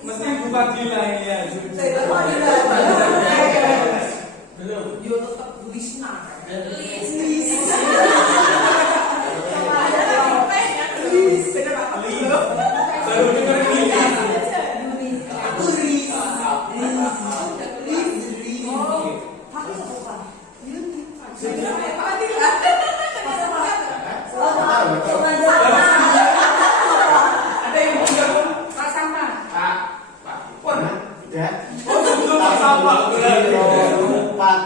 Mesti buka gila ini ya. Belum. Yo tetap Lisna. Baru dengar ini. Ada yang mau gabung? Pak Sama. Pak. Pun. Udah. Oh, betul Pak Sama. Empat.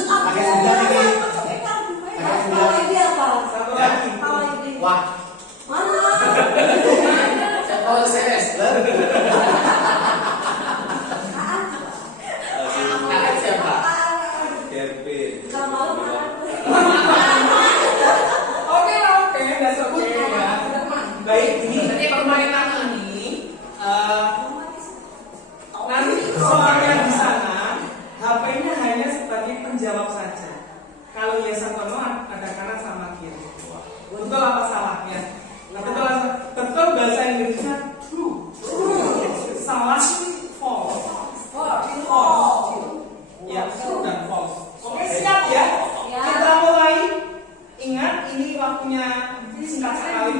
Pakai sembilan ini. Pakai sembilan. Satu lagi. Wah. Oh, CS. Siapa? Kevin. Oke, that's okay ya. Baik, ini permainan ini nanti soalnya di sana HP-nya hanya sebagai penjawab saja. Kalau yes atau no ada kanan sama kiri. Betul apa salah ya? Betul bahasa Inggrisnya true. Salah false. Ya, true dan false. Oke, siap ya? Kita mulai. Ingat, ini waktunya singkat sekali.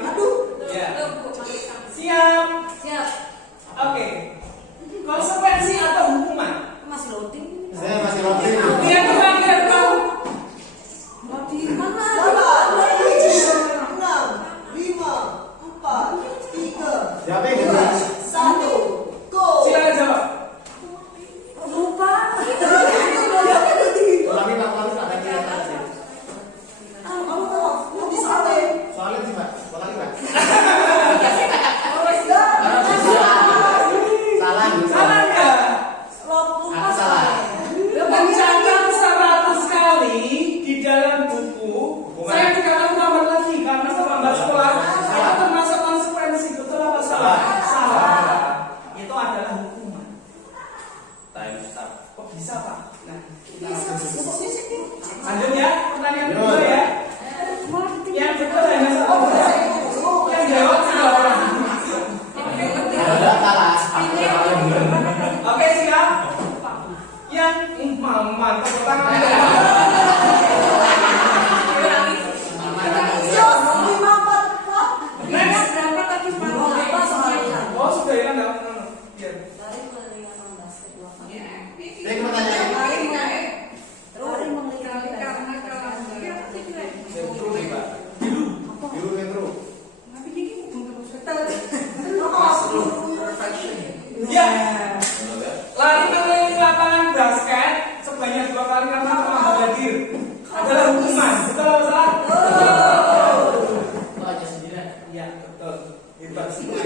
Iya, betul. Hebat semua.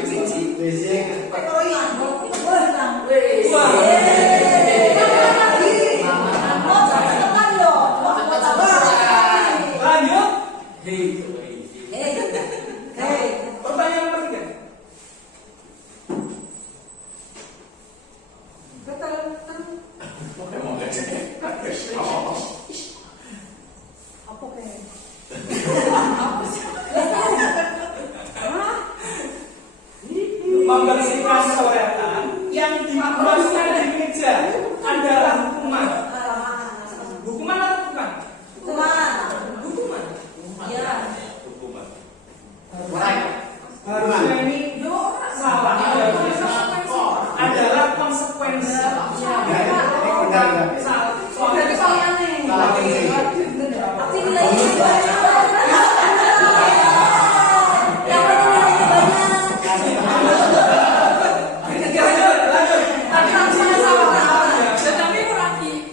Lanjut. Pertanyaan ketiga. Membersihkan coretan yang dibuatnya di meja adalah hukuman. Hukuman atau bukan? Hukuman. Harusnya ini salah. Adalah konsekuensi. Berarti kalian nih. Tapi nilainya banyak. Yang penting nilainya banyak.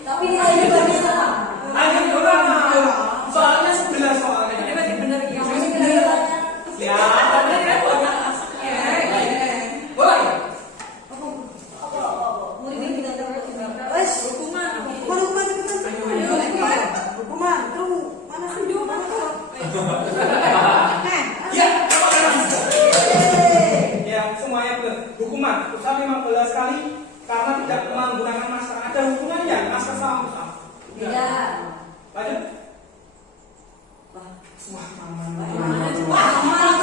Tapi nilainya banyak. Soalnya 11 soalnya. Yang penting nilainya banyak. Ya, Muridnya kita terus. Wes, hukuman. ya semuanya benar. Hukuman pusat 15 kali karena tidak menggunakan masker. Ada hukumannya masker sama pusat. Tidak. Lanjut. Wah, Wah, aman.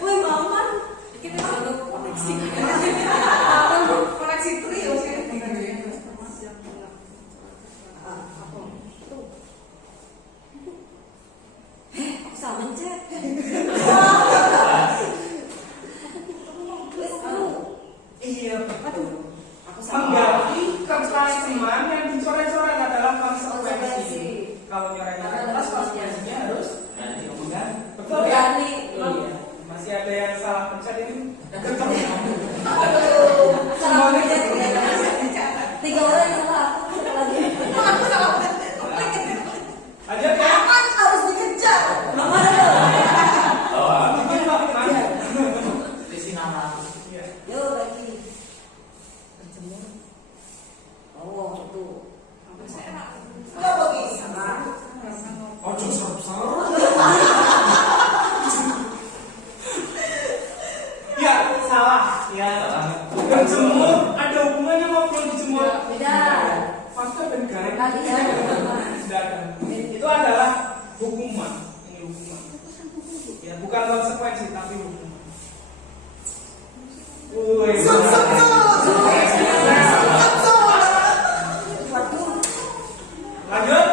woi maman. Kita perlu koneksi. Koneksi trio sih. Aku sama cek. Wes lu. Iya, betul. Aku sama. Mengganti kertas semen yang dicoret-coret adalah Konsekuensi. konsekuensi. Kalau nyoretnya kertas, konsekuensinya harus ganti kemudian. Betul ya? Berani. Iya. Masih ada yang salah pencet ini. Salah cek. 3 orang yang salah. Aku lagi. Aja ya. Aman harus dikejar. Aman. Iya. Yo lagi. Berjemur. Oh, itu. Enggak bisa. Ojo serp-serp. Ya, salah. Ya. Berjemur ada hubungannya sama belum dijemur? Beda. Pasti ada garing. Tadi ya. Tidak ada. Itu adalah hukuman. Ini hukuman. Ya, bukan konsekuensi tapi hukuman. Lanjut.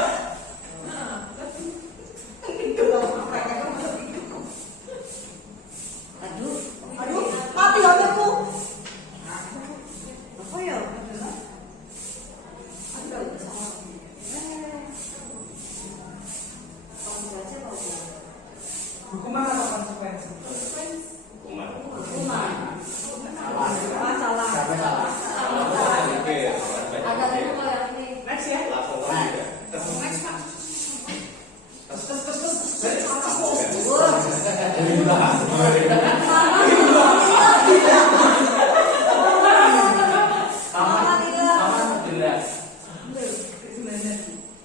Aduh, mati HP-ku. Apa ya? Hukuman atau konsekuensi? Hukuman. Masalah. Ada dulu yang ini. Next ya. Mama tidak.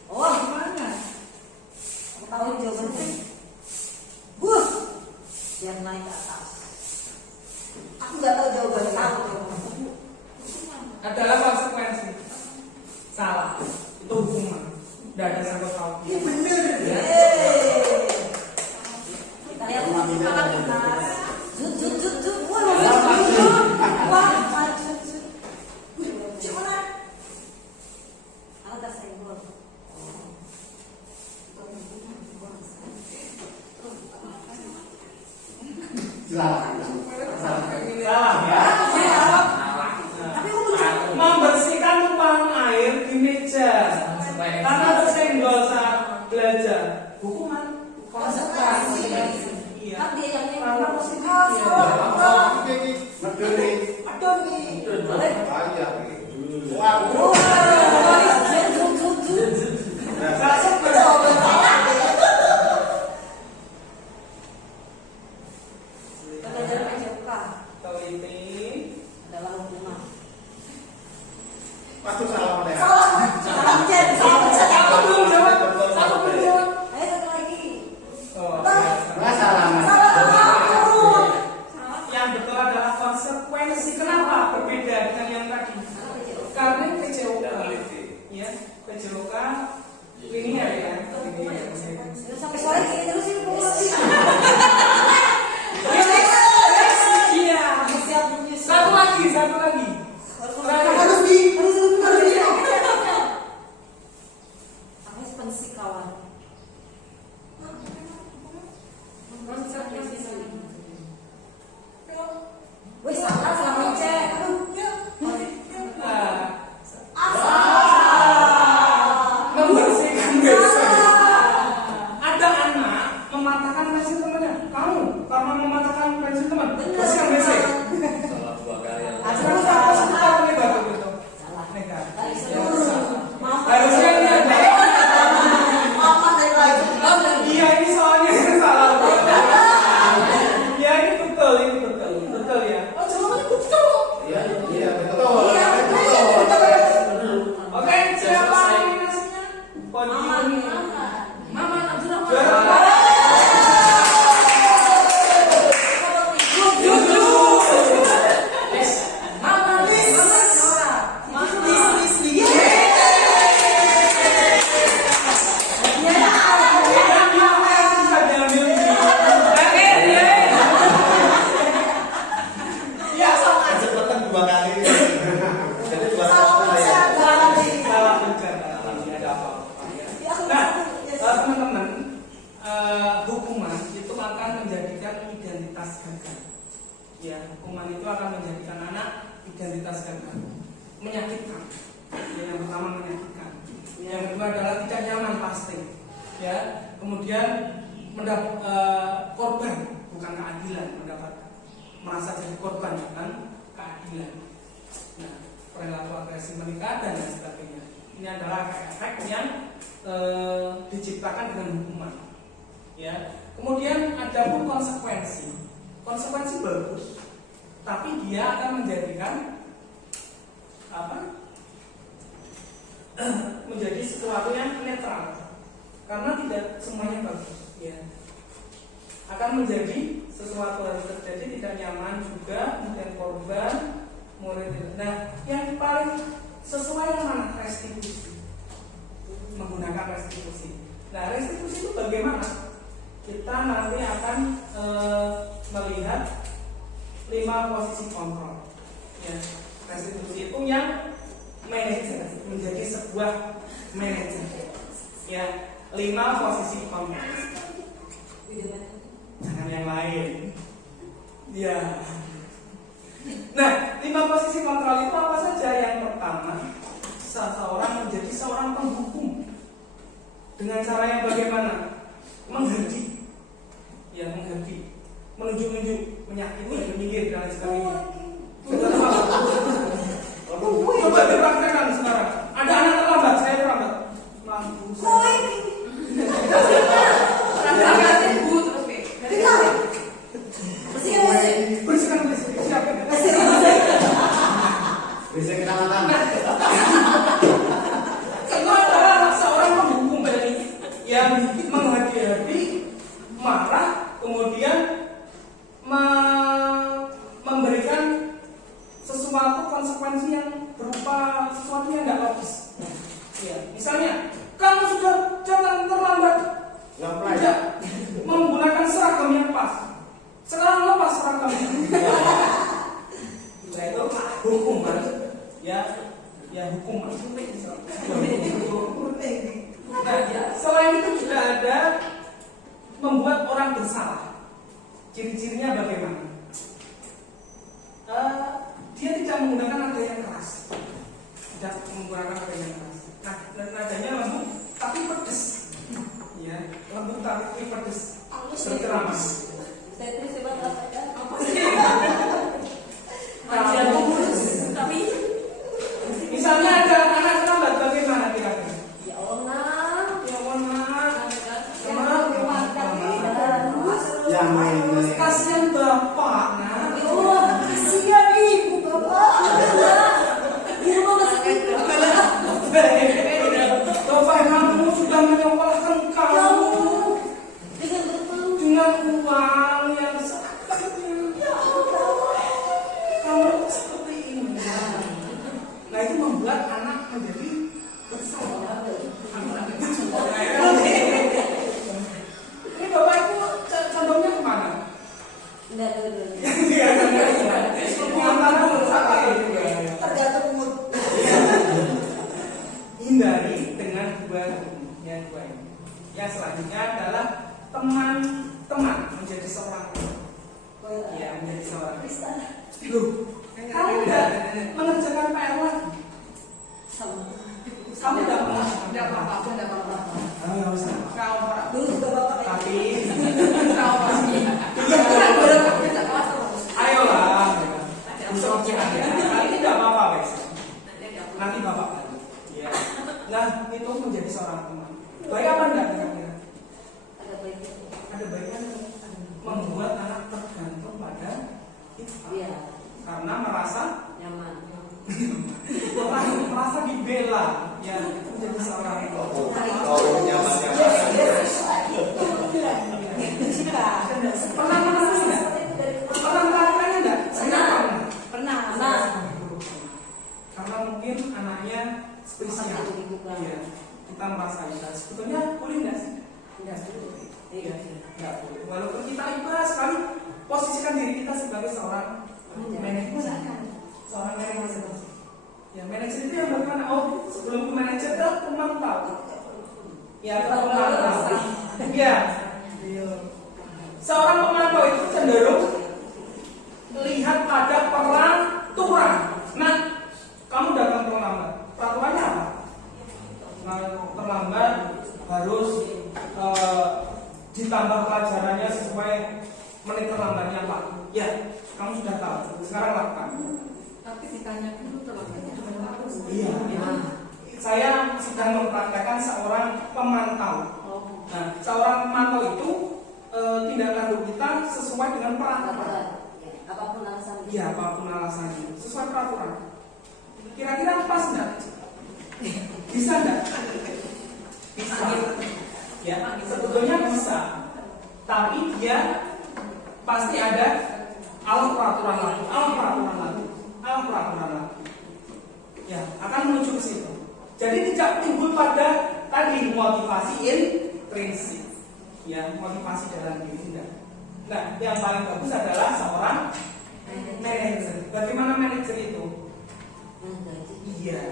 Oh, Mana? aku tahu jawabannya. Yang naik ke atas. Aku nggak tahu jawabannya. Tahu jawabannya. Adalah konsekuensi. Salah. Itu hukuman. Tidak ada sangkut paut. Ini bener. Kita lihat semangat kita. Jut. Wah, wah, jut. Gimana? Aku tak senggol. Salah ya. Tapi aku lucu. Membersihkan tumpahan air di meja karena tersenggol saat belajar. Hukuman. Konsekuensi. Iya. Kan dia yang Karena ini. positif. Aduh nih. Terus yang BC. Salah 2 kali. Terus apa sebentar negatif itu? Salah. Negatif. Dari Ya, seluruh. salah. Maaf. Harusnya ini ada. Maaf dari lain. Iya ini soalnya yang salah. Iya ini betul ya. Oh jawabannya betul. Iya, iya betul. Iya, betul. Oke, siapa nominasinya? Podium. Mama tak jurang. Juara. Kesempatan 2 kali. Jadi 2 kali ya. Salah bicara. Ada apa? Nah, teman-teman, hukuman itu akan menjadikan identitas gagal. Ya, hukuman itu akan menjadikan anak identitas gagal, menyakitkan. Ya, yang pertama menyakitkan. Yang kedua adalah tidak nyaman pasti. Ya, kemudian mendapat korban bukan keadilan, mendapat merasa jadi korban bukan keadilan. Nah, perilaku agresi menikah dan lain sebagainya. Ini adalah efek yang diciptakan dengan hukuman. Ya, kemudian ada pun konsekuensi. Konsekuensi bagus, tapi dia akan menjadikan apa? Menjadi sesuatu yang netral, karena tidak semuanya bagus. Ya, akan menjadi sesuatu yang terjadi tidak nyaman juga, kemudian korban, murid. Nah, yang paling sesuai yang mana? Restitusi. Menggunakan restitusi. Nah, restitusi itu bagaimana? Kita nanti akan melihat 5 posisi kontrol. Ya, restitusi itu yang manajer, menjadi sebuah manajer. Ya, 5 posisi kontrol. Jangan yang lain. Ya. Nah, 5 posisi kontrol itu apa saja? Yang pertama, seseorang menjadi seorang penghukum dengan cara yang bagaimana? Menghardik. Ya, menghardik, menunjuk-nunjuk, menyakiti, menyindir dan lain sebagainya. Coba dipraktekkan sekarang. Ada anak terlambat, saya terlambat. Mampus. Bersihkan. Siapa? Bisa kita makan. Itu adalah seorang penghukum yang menghadapi, marah, kemudian memberikan sesuatu konsekuensi yang berupa sesuatu yang tidak logis. Ya, misalnya, kamu sudah datang terlambat, tidak menggunakan seragam yang pas. Sekarang lepas seragamnya. Nah, itu hukuman. Ya hukuman. Nah, selain itu juga ada membuat orang bersalah. Ciri-cirinya bagaimana? Dia tidak menggunakan nada yang keras. Tidak menggunakan nada yang keras. Nah, nadanya lembut tapi pedes. Ya, lembut tapi pedes. Berceramah. Saya terus coba katakan apa sih? Tapi Misalnya ada anak terlambat, bagaimana kira-kira? Ya Allah. Ya mohon maaf. Yang main. Kasihan bapak, nah. Oh, kasihan ibu bapak. Di rumah masih Bapak kamu sudah menyekolahkan kamu dengan uang yang seadanya. Kamu seperti ini. Nah, itu membuat anak menjadi bersalah. Ini bapak itu condongnya kemana? enggak dulu. Tergantung mood. Hindari dengan dua ini. Yang selanjutnya adalah teman-teman menjadi seorang. Ya, menjadi seorang. Loh, kamu tidak mengerjakan PR lagi. Kamu tidak pernah. tidak apa-apa, tidak apa-apa. Nggak usah. Dulu juga bapak Tapi Tidak apa-apa. Tidak kelas terus. merasa Nyaman. orang merasa dibela, ya menjadi seorang Kalau nyaman-nyaman. pernah mengalami nggak? Pernah melakukan enggak? Saya Pernah. karena mungkin anaknya spesial. Ya, kita merasa itu. Sebetulnya boleh nggak sih? Nggak boleh. Iya, nggak boleh. Walaupun kita ikhlas sekali posisikan diri kita sebagai seorang manajer. Seorang manajer. Ya, manajer itu yang bagaimana? Oh, sebelum ke manajer ke pemantau. Ya, ke pemantau. Ya. Seorang pemantau itu cenderung lihat pada peraturan. Nah, kamu datang terlambat. Peraturannya apa? Nah, terlambat harus ditambah pelajarannya sesuai menit terlambatnya Pak. Ya, kamu sudah tahu. Sekarang lakukan. Tapi ditanya dulu terlambatnya. Iya. Saya sedang mempraktekkan seorang pemantau. Nah, seorang pemantau itu tindak lanjut kita sesuai dengan peraturan. Apapun alasannya. Iya, apapun alasannya, sesuai peraturan. Kira-kira pas nggak? Bisa nggak? Bisa. Ya, sebetulnya bisa. Tapi dia pasti ada alat peraturan lagi. Ya, akan menuju ke situ. Jadi tidak timbul pada tadi motivasi intrinsik. Ya, motivasi dalam diri tidak. Nah, yang paling bagus adalah seorang manajer. Bagaimana manajer itu? Iya.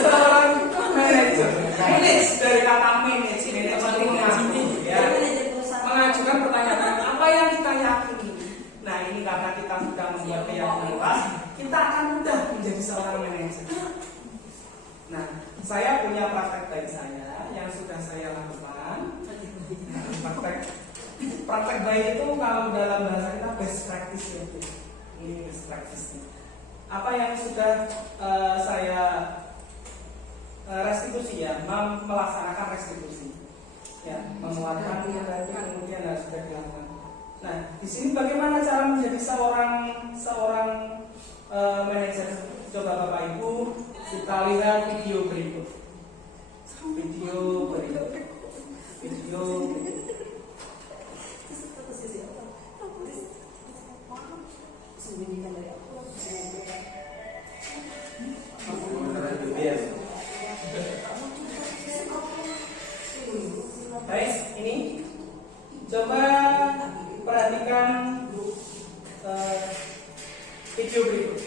Seorang manajer. Manage dari kata manage, mengajukan pertanyaan apa yang kita yakini. Nah, ini karena kita sudah membuat keyakinan keras, kita akan mudah menjadi seorang manajer. Nah, saya punya praktek baik saya yang sudah saya lakukan. Praktek baik itu kalau dalam bahasa kita best practice ya. Ini best practice. Apa yang sudah saya restitusi ya, melaksanakan restitusi. Ya, mengeluarkan kemudian harus sudah dilakukan. Nah, di sini bagaimana cara menjadi seorang manajer? Coba Bapak Ibu kita lihat video berikut. Baik, ini coba perhatikan video berikut.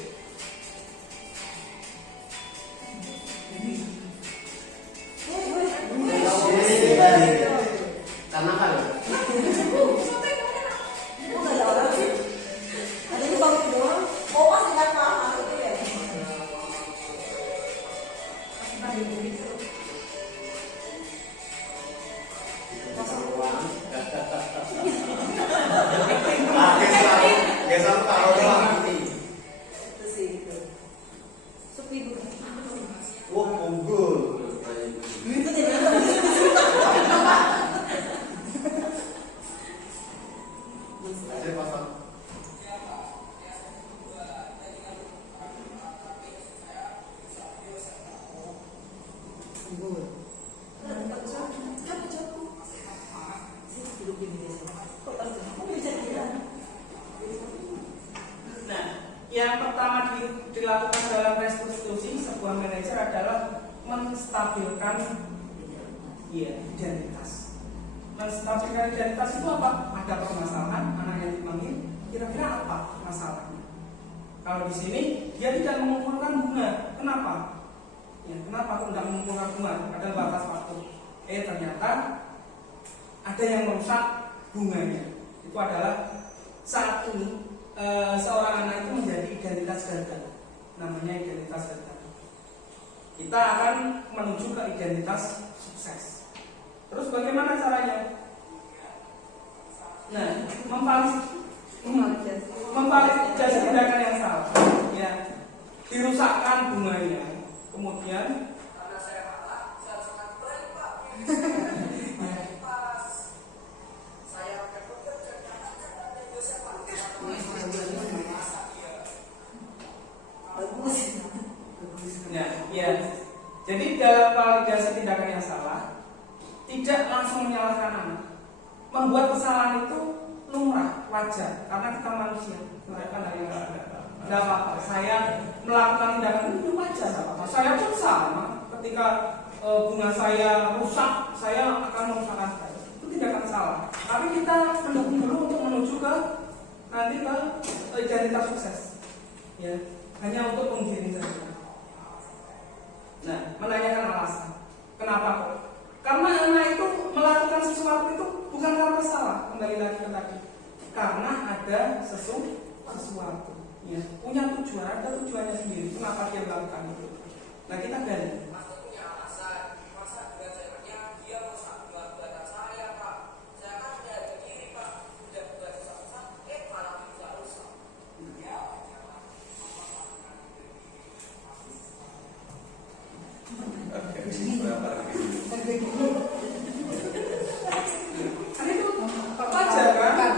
Nah, yang pertama dilakukan dalam restitusi sebuah manajer adalah menstabilkan identitas. Menstabilkan identitas itu apa? Ada permasalahan, anak yang dipanggil, kira-kira apa masalahnya? Kalau di sini dia tidak mengumpulkan bunga, kenapa? Ya, kenapa aku tidak mengumpulkan bunga? Ada batas waktu. Ternyata ada yang merusak bunganya. Itu adalah saat ini seorang anak itu menjadi identitas gagal. Namanya identitas gagal. Kita akan menuju ke identitas sukses. Terus bagaimana caranya? Nah, memvalidasi tindakan yang salah. Ya, dirusakkan bunganya. Kemudian membuat kesalahan itu lumrah, wajar, karena kita manusia. Mereka nggak apa-apa. Saya melakukan tindakan itu wajar, nggak apa-apa. Saya pun sama. Ketika bunga saya rusak, saya akan merusakkan saya. Itu tidak akan salah. Tapi kita mendukung dulu untuk menuju ke nanti ke identitas sukses. Ya, hanya untuk penggiring saja. Nah, menanyakan alasan. Kenapa kok? Karena anak itu melakukan sesuatu itu bukan karena salah. Kembali lagi ke tadi. Karena ada sesuatu. Ya, punya tujuan, ada tujuannya sendiri. Kenapa dia melakukan itu? Nah, kita gali. Wajar kan?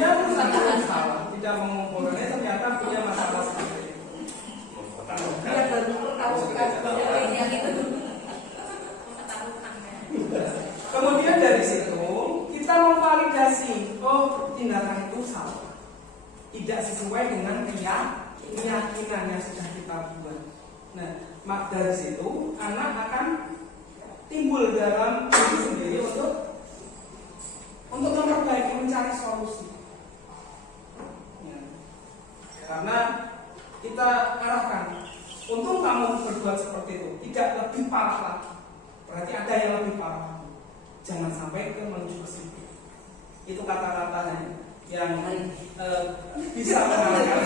Dia melakukan salah, tidak mengumpulkannya, ternyata punya masalah sendiri. Kemudian dari situ kita memvalidasi, oh tindakan itu salah, tidak sesuai dengan keyakinan yang sudah kita buat. Nah, dari situ anak akan timbul dalam diri sendiri untuk memperbaiki, mencari solusi. Ya. Karena kita arahkan, untung kamu berbuat seperti itu, tidak lebih parah lagi. Berarti ada yang lebih parah. Jangan sampai menuju ke situ. Itu kata-katanya yang bisa mengalahkan.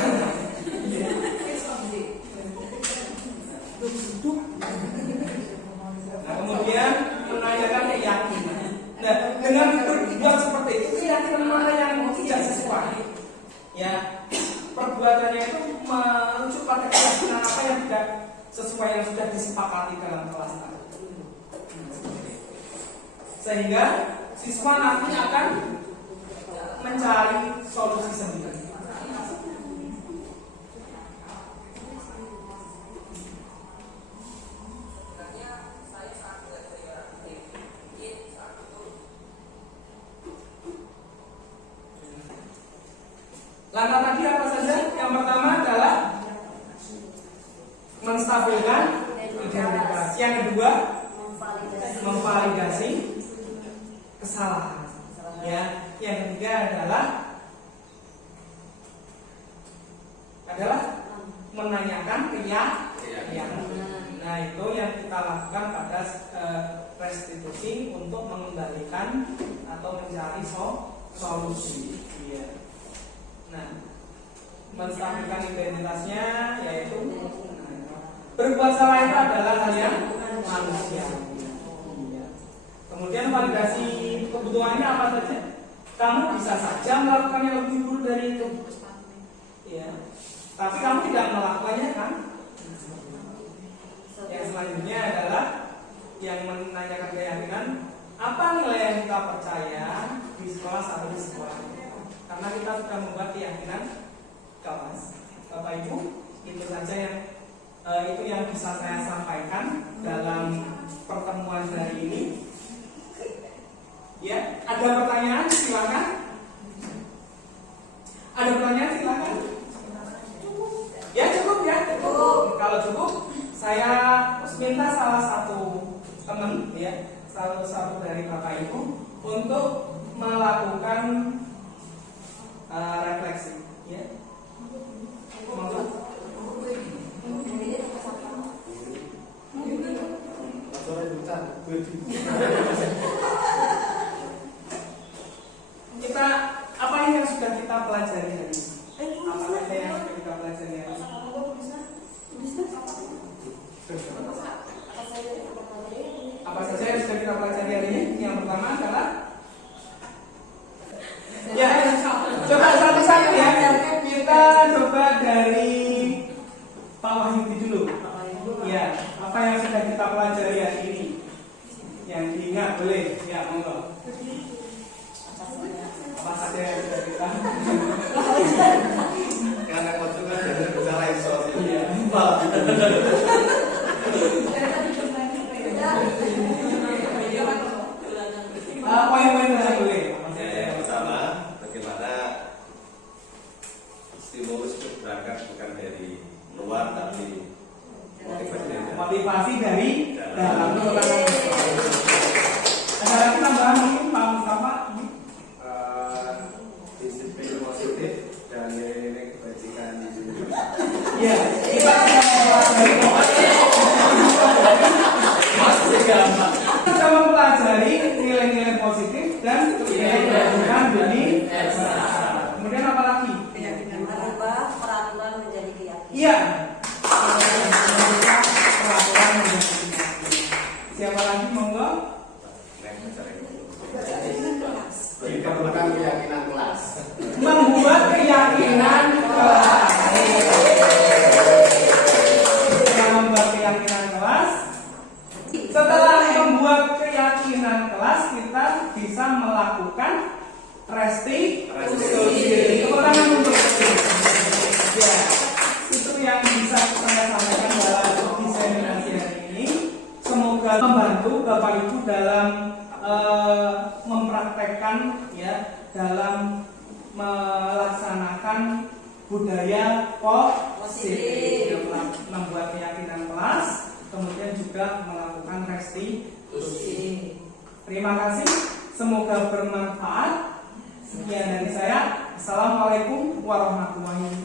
Nah, kemudian menanyakan keyakinan. Nah, dengan berbuat seperti itu, keyakinan mana yang tidak sesuai, ya perbuatannya itu merujuk pada keyakinan apa yang tidak sesuai yang sudah disepakati dalam kelas tadi. Sehingga siswa nanti akan mencari solusi sendiri. Langkah tadi apa saja? Yang pertama adalah menstabilkan identitas. Yang kedua, memvalidasi kesalahan. Ya, yang ketiga adalah menanyakan keyakinan. Nah, itu yang kita lakukan pada restitusi untuk mengembalikan atau mencari solusi. Ya. Nah, menstabilkan identitasnya yaitu berbuat salah itu adalah hal yang manusia. Kemudian validasi kebutuhannya apa saja? Kamu bisa saja melakukan yang lebih buruk dari itu, ya. Tapi kamu tidak melakukannya kan? Yang selanjutnya adalah yang menanyakan keyakinan. Apa nilai yang kita percaya di sekolah atau di sekolah? Karena kita sudah membuat keyakinan kelas. Bapak Ibu, itu saja yang bisa saya sampaikan dalam pertemuan hari ini. Ya, ada pertanyaan silakan. Ada pertanyaan silakan. Ya cukup ya. Kalau cukup, saya minta salah satu teman ya, salah satu dari Bapak Ibu untuk melakukan refleksi, ya. Kita apa yang sudah kita pelajari hari ini? Apa saja yang sudah kita pelajari hari ini? Apa saja yang sudah kita pelajari hari ini? Yang pertama adalah ya, coba satu-satu ya. Kita coba dari Pak Wahyudi dulu. Ya, apa yang sudah kita pelajari hari ini? Yang diingat boleh, ya monggo. Apa saja yang sudah kita? Karena kau juga bicara iso. Iya. Poin-poin saja boleh. menerapkan keyakinan kelas. Membuat keyakinan kelas. Membuat keyakinan kelas. Setelah membuat keyakinan kelas, kita bisa melakukan restitusi. Tepuk tangan untuk itu. Ya, itu yang bisa saya sampaikan dalam diseminasi hari ini. Semoga membantu Bapak Ibu dalam mempraktekkan ya, dalam melaksanakan budaya positif, membuat keyakinan kelas, kemudian juga melakukan restitusi. Terima kasih, semoga bermanfaat. Sekian dari saya. Assalamualaikum warahmatullahi wabarakatuh.